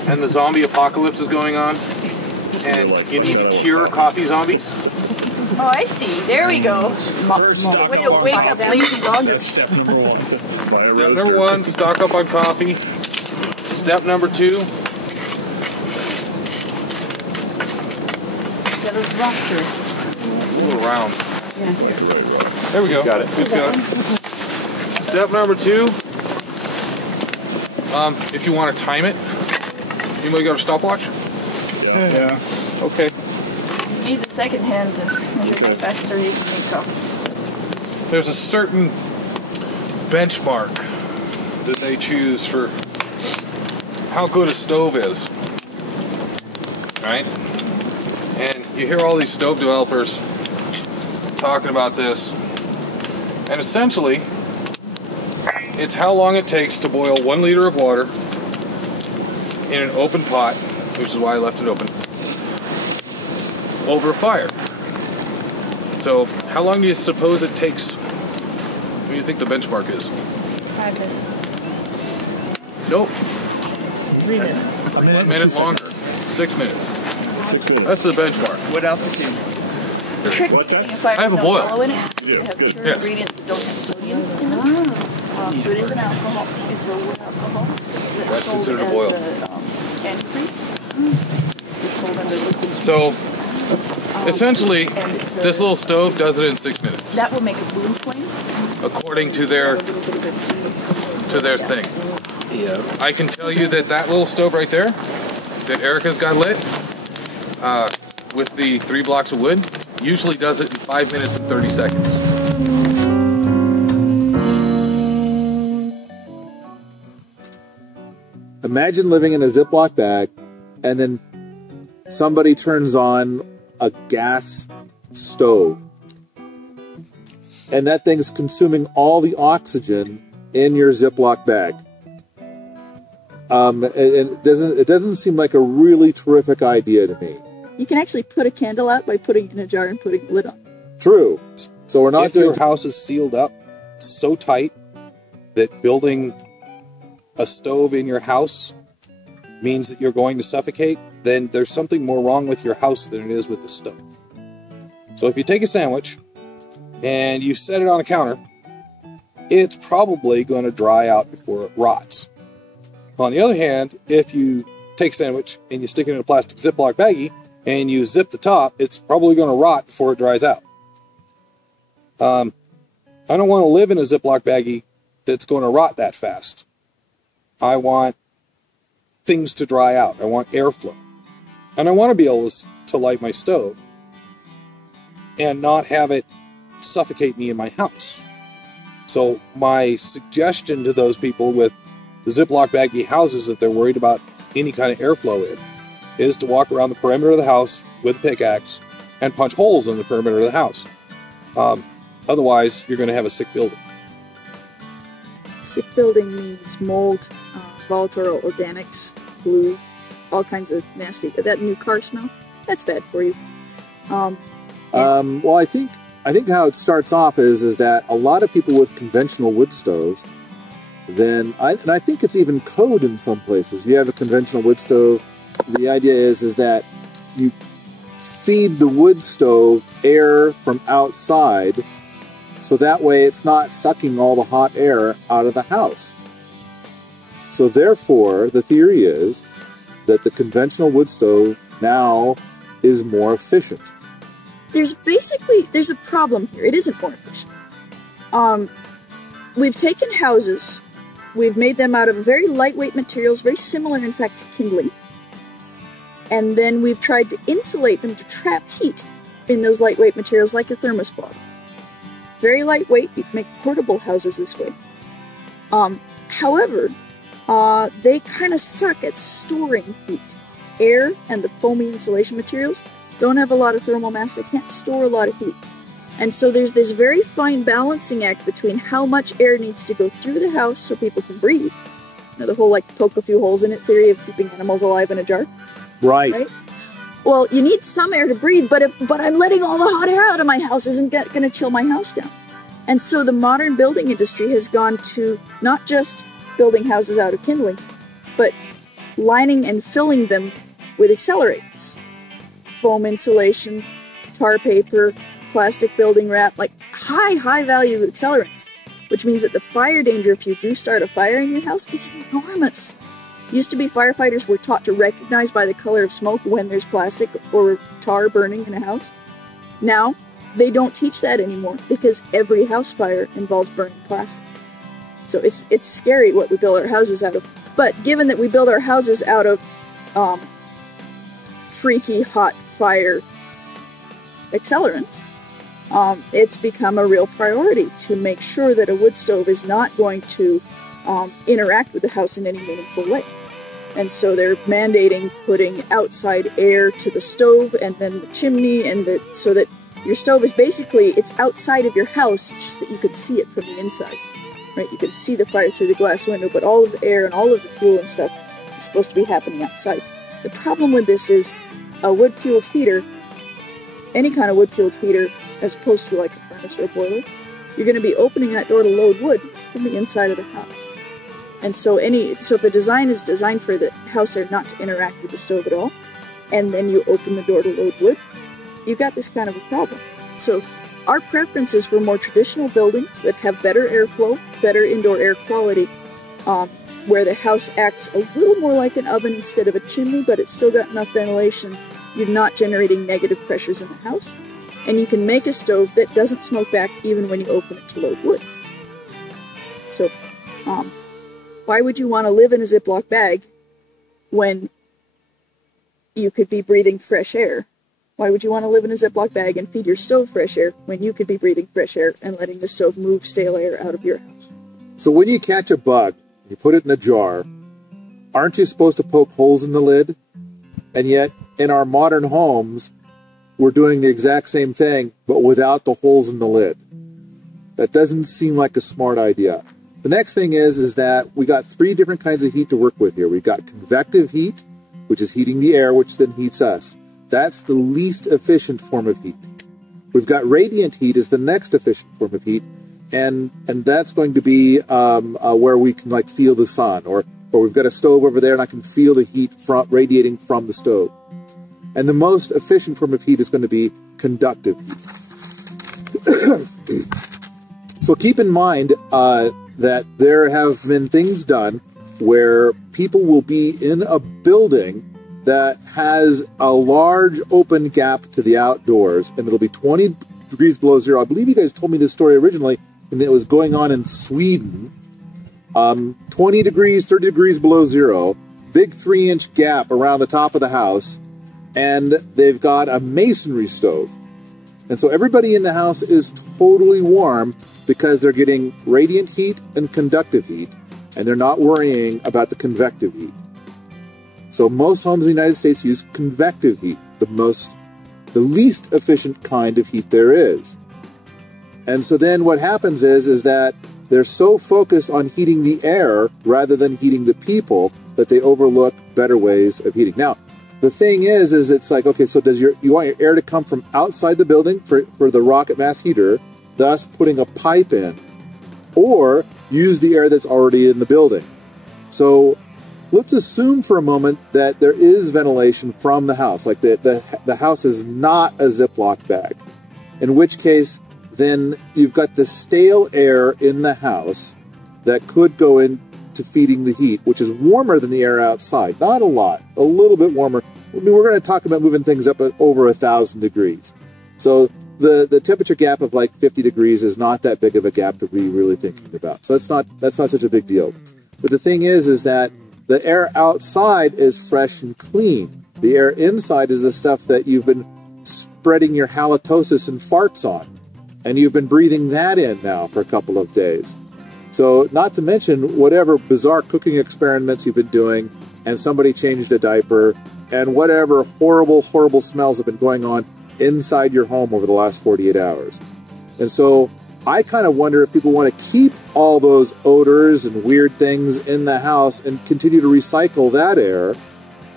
and the zombie apocalypse is going on, and you need to cure coffee zombies. Oh, I see. There we go. Way to wake up lazy doggers. Step number one. Step number one, stock up on coffee. Step number two, Yeah, those rocks are. a little round. Yeah. There we go. Got it. It's got it. Step number two, if you want to time it, anybody got a stopwatch? Yeah. Okay. You need the second hand to measure how faster you can make coffee. There's a certain benchmark that they choose for how good a stove is, right? And you hear all these stove developers talking about this, and essentially it's how long it takes to boil 1 liter of water in an open pot, which is why I left it open, over a fire. So how long do you suppose it takes? What do you think the benchmark is? 5 minutes. Nope. 3 minutes. 1 minute longer. 6 minutes. 6 minutes. That's the benchmark. What altitude? Trick What's that? if I have a boil. in it. Yeah, Have good. pure Yes. ingredients that don't have sodium in them. So it is an alcohol. It's a wood alcohol. That's sold considered a as boil. antifreeze. It's sold under liquid. So essentially, and it's a- this little stove does it in 6 minutes, That will make a boom flame. according to their thing. Yeah. I can tell you that that little stove right there, that Erica's got lit, with the 3 blocks of wood, usually does it in 5 minutes and 30 seconds. Imagine living in a Ziploc bag and then somebody turns on a gas stove. And that thing's consuming all the oxygen in your Ziploc bag. And it doesn't seem like a really terrific idea to me. You can actually put a candle out by putting it in a jar and putting a lid on. True. So we're not If your house is sealed up so tight that building a stove in your house means that you're going to suffocate, then there's something more wrong with your house than it is with the stove. So if you take a sandwich and you set it on a counter, it's probably going to dry out before it rots. On the other hand, if you take a sandwich and you stick it in a plastic Ziploc baggie and you zip the top, it's probably going to rot before it dries out. I don't want to live in a Ziploc baggie that's going to rot that fast. I want things to dry out. I want airflow. And I want to be able to light my stove and not have it suffocate me in my house. So my suggestion to those people with Ziploc baggie houses that they're worried about any kind of airflow in is to walk around the perimeter of the house with a pickaxe and punch holes in the perimeter of the house. Otherwise, you're going to have a sick building. Sick building means mold, volatile organics, glue, all kinds of nasty. That new car smell, that's bad for you. Well, I think how it starts off is that a lot of people with conventional wood stoves, and I think it's even code in some places. If you have a conventional wood stove, the idea is that you feed the wood stove air from outside, so that way it's not sucking all the hot air out of the house. So therefore, the theory is that the conventional wood stove now is more efficient. There's a problem here. It isn't more efficient. We've taken houses, we've made them out of very lightweight materials, very similar, in fact, to kindling. And then we've tried to insulate them to trap heat in those lightweight materials like a thermos bottle. Very lightweight, you can make portable houses this way. However, they kind of suck at storing heat. Air and the foamy insulation materials don't have a lot of thermal mass, they can't store a lot of heat. And so there's this very fine balancing act between how much air needs to go through the house so people can breathe. You know, the whole like poke a few holes in it theory of keeping animals alive in a jar. Right. Well, you need some air to breathe, but I'm letting all the hot air out of my house isn't going to chill my house down. And so the modern building industry has gone to not just building houses out of kindling, but lining and filling them with accelerants. Foam insulation, tar paper, plastic building wrap, like high value accelerants, which means that the fire danger if you do start a fire in your house is enormous. Used to be firefighters were taught to recognize by the color of smoke when there's plastic or tar burning in a house. Now, they don't teach that anymore because every house fire involves burning plastic. So it's scary what we build our houses out of. But given that we build our houses out of freaky hot fire accelerants, it's become a real priority to make sure that a wood stove is not going to interact with the house in any meaningful way. And so they're mandating putting outside air to the stove and then the chimney, and so that your stove is basically, it's outside of your house, it's just that you can see it from the inside. Right? You can see the fire through the glass window, but all of the air and all of the fuel and stuff is supposed to be happening outside. The problem with this is a wood-fueled heater, any kind of wood-fueled heater, as opposed to like a furnace or a boiler, you're going to be opening that door to load wood from the inside of the house. And so if the design is designed for the house air not to interact with the stove at all, and then you open the door to load wood, you've got this kind of a problem. So our preference is for more traditional buildings that have better airflow, better indoor air quality, where the house acts a little more like an oven instead of a chimney, but it's still got enough ventilation. You're not generating negative pressures in the house. And you can make a stove that doesn't smoke back even when you open it to load wood. So, why would you want to live in a Ziploc bag when you could be breathing fresh air? Why would you want to live in a Ziploc bag and feed your stove fresh air when you could be breathing fresh air and letting the stove move stale air out of your house? So when you catch a bug, you put it in a jar, aren't you supposed to poke holes in the lid? And yet, in our modern homes, we're doing the exact same thing, but without the holes in the lid. That doesn't seem like a smart idea. The next thing is that we got 3 different kinds of heat to work with here. We've got convective heat, which is heating the air, which then heats us. That's the least efficient form of heat. We've got radiant heat as the next efficient form of heat, and that's going to be where we can like feel the sun, or we've got a stove over there and I can feel the heat radiating from the stove. And the most efficient form of heat is going to be conductive heat. So keep in mind that there have been things done where people will be in a building that has a large open gap to the outdoors, and it'll be 20 degrees below zero. I believe you guys told me this story originally, and it was going on in Sweden. 20 degrees, 30 degrees below zero, big 3-inch gap around the top of the house, and they've got a masonry stove. And so everybody in the house is totally warm because they're getting radiant heat and conductive heat, and they're not worrying about the convective heat. So most homes in the United States use convective heat, the least efficient kind of heat there is. And so then what happens is that they're so focused on heating the air rather than heating the people that they overlook better ways of heating. Now, the thing is it's like, okay, so you want your air to come from outside the building for the rocket mass heater, thus putting a pipe in, or use the air that's already in the building. So let's assume for a moment that there is ventilation from the house, like the house is not a Ziploc bag, in which case then you've got the stale air in the house that could go into feeding the heat, which is warmer than the air outside. Not a lot, a little bit warmer. I mean, we're going to talk about moving things up at over 1,000 degrees. So the temperature gap of like 50 degrees is not that big of a gap to be really thinking about. So that's not such a big deal. But the thing is that the air outside is fresh and clean. The air inside is the stuff that you've been spreading your halitosis and farts on. And you've been breathing that in now for a couple of days. So not to mention whatever bizarre cooking experiments you've been doing, and somebody changed a diaper, and whatever horrible, horrible smells have been going on inside your home over the last 48 hours. And so I kind of wonder if people want to keep all those odors and weird things in the house and continue to recycle that air,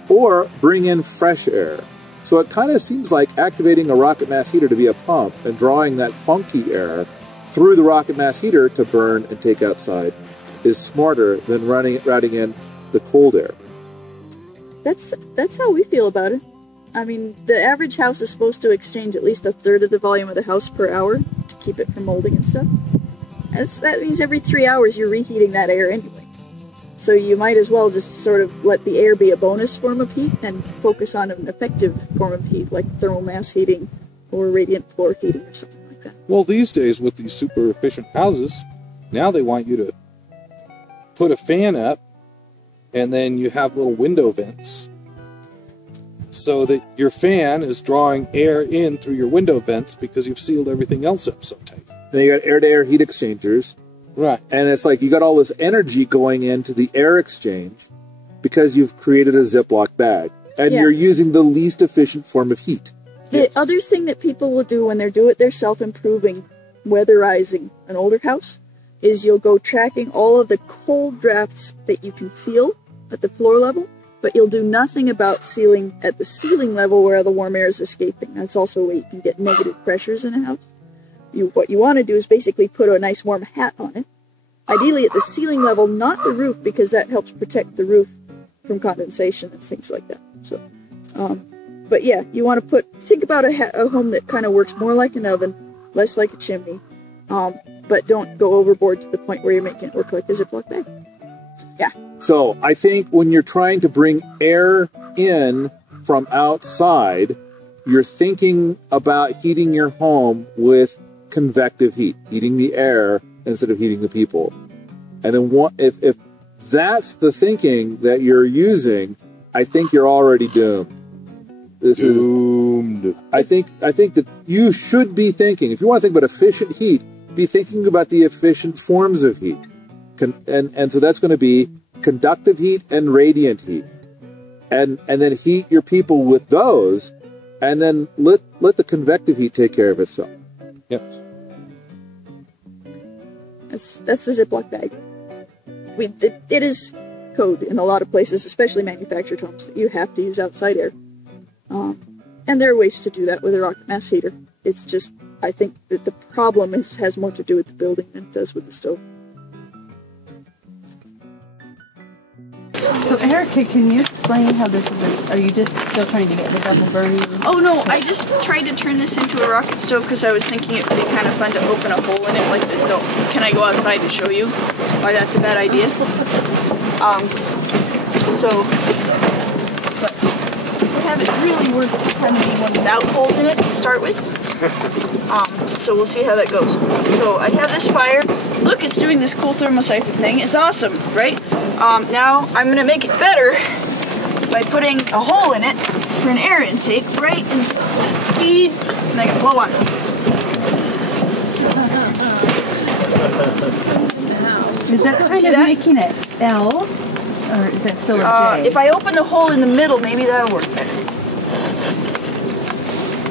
or bring in fresh air. So it kind of seems like activating a rocket mass heater to be a pump and drawing that funky air through the rocket mass heater to burn and take outside is smarter than routing in the cold air. That's how we feel about it. I mean, the average house is supposed to exchange at least a third of the volume of the house per hour to keep it from molding and stuff. That means every 3 hours you're reheating that air anyway. So you might as well just sort of let the air be a bonus form of heat and focus on an effective form of heat like thermal mass heating or radiant floor heating or something like that. Well, these days with these super efficient houses, now they want you to put a fan up and then you have little window vents so that your fan is drawing air in through your window vents because you've sealed everything else up so tight. Then you got air-to-air heat exchangers. Right. And it's like you got all this energy going into the air exchange because you've created a Ziploc bag. And you're using the least efficient form of heat. The other thing that people will do when they're self-improving, weatherizing an older house, is you'll go tracking all of the cold drafts that you can feel at the floor level, but you'll do nothing about sealing at the ceiling level where the warm air is escaping. That's also where you can get negative pressures in a house. What you want to do is basically put a nice warm hat on it, ideally at the ceiling level, not the roof, because that helps protect the roof from condensation and things like that. So, but yeah, you want to think about a home that kind of works more like an oven, less like a chimney, but don't go overboard to the point where you're making it work like a Ziploc bag. Yeah. So I think when you're trying to bring air in from outside, you're thinking about heating your home with convective heat, heating the air instead of heating the people. And then if that's the thinking that you're using, I think you're already doomed. This doomed. is I think that you should be thinking, if you want to think about efficient heat, be thinking about the efficient forms of heat. And so that's going to be conductive heat and radiant heat. And then heat your people with those, and then let the convective heat take care of itself. Yep. That's the Ziploc bag. It is code in a lot of places, especially manufactured homes, that you have to use outside air. And there are ways to do that with a rocket mass heater. It's just, I think that the problem has more to do with the building than it does with the stove. So Erica, can you explain how this is? Are you just still trying to get the double burning? Oh no, I just tried to turn this into a rocket stove because I was thinking it would be kind of fun to open a hole in it like this. No, can I go outside and show you why that's a bad idea? But I haven't really worked with kind of one without holes in it to start with. So we'll see how that goes. So I have this fire. Look, it's doing this cool thermosiphon thing. It's awesome, right? Now I'm going to make it better by putting a hole in it for an air intake, right? And feed, and I can blow on it. Is that kind of making it L, or is that still a J? If I open the hole in the middle, maybe that'll work better.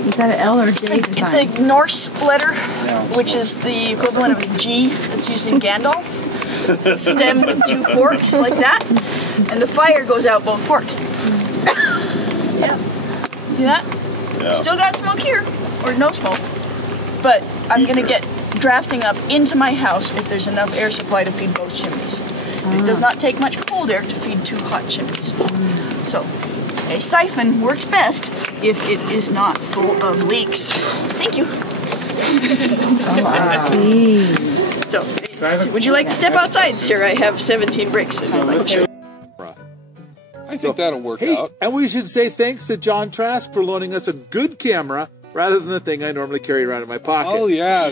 Is that an L or J design? It's a Norse letter, which is the equivalent of a G that's used in Gandalf. It's a stem with two forks like that, and the fire goes out both forks. Yeah. See that? Yeah. Still got smoke here, or no smoke, but I'm gonna get drafting up into my house if there's enough air supply to feed both chimneys. It does not take much cold air to feed two hot chimneys. So a siphon works best if it is not full of leaks. Thank you. So, would you like to step outside, sir? I have 17 bricks and I'd like to show you. I think that'll work out. And we should say thanks to John Trask for loaning us a good camera rather than the thing I normally carry around in my pocket. Oh, yeah.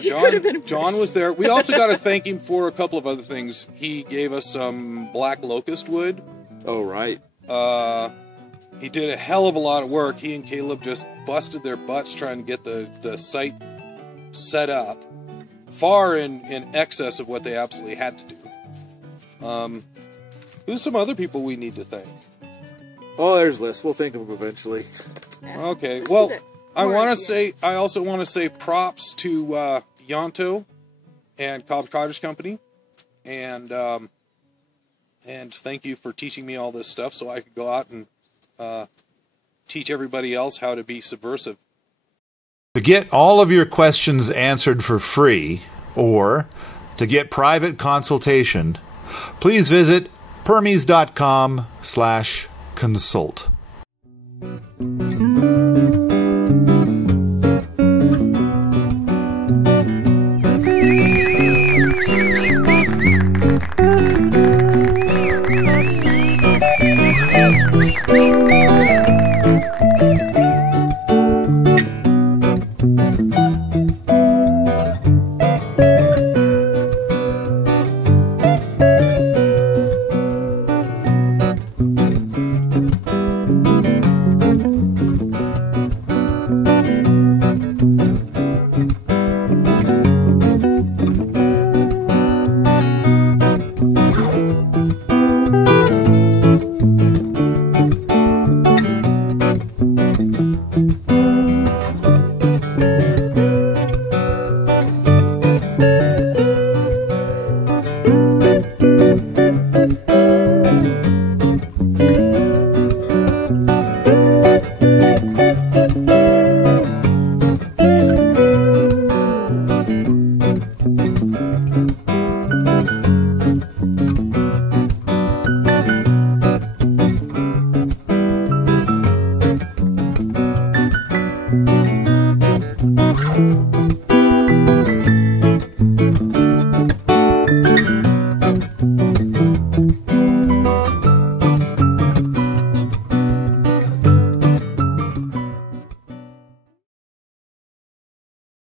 John was there. We also got to thank him for a couple of other things. He gave us some black locust wood. Oh, right. He did a hell of a lot of work. He and Caleb just busted their butts trying to get the site set up, far in excess of what they absolutely had to do. Who's some other people we need to thank? Oh, there's lists. We'll think of them eventually. Okay. Well, I also want to say props to Yonto and Cobb Cottage Company, and thank you for teaching me all this stuff so I could go out and teach everybody else how to be subversive. To get all of your questions answered for free, or to get private consultation, please visit permies.com/consult.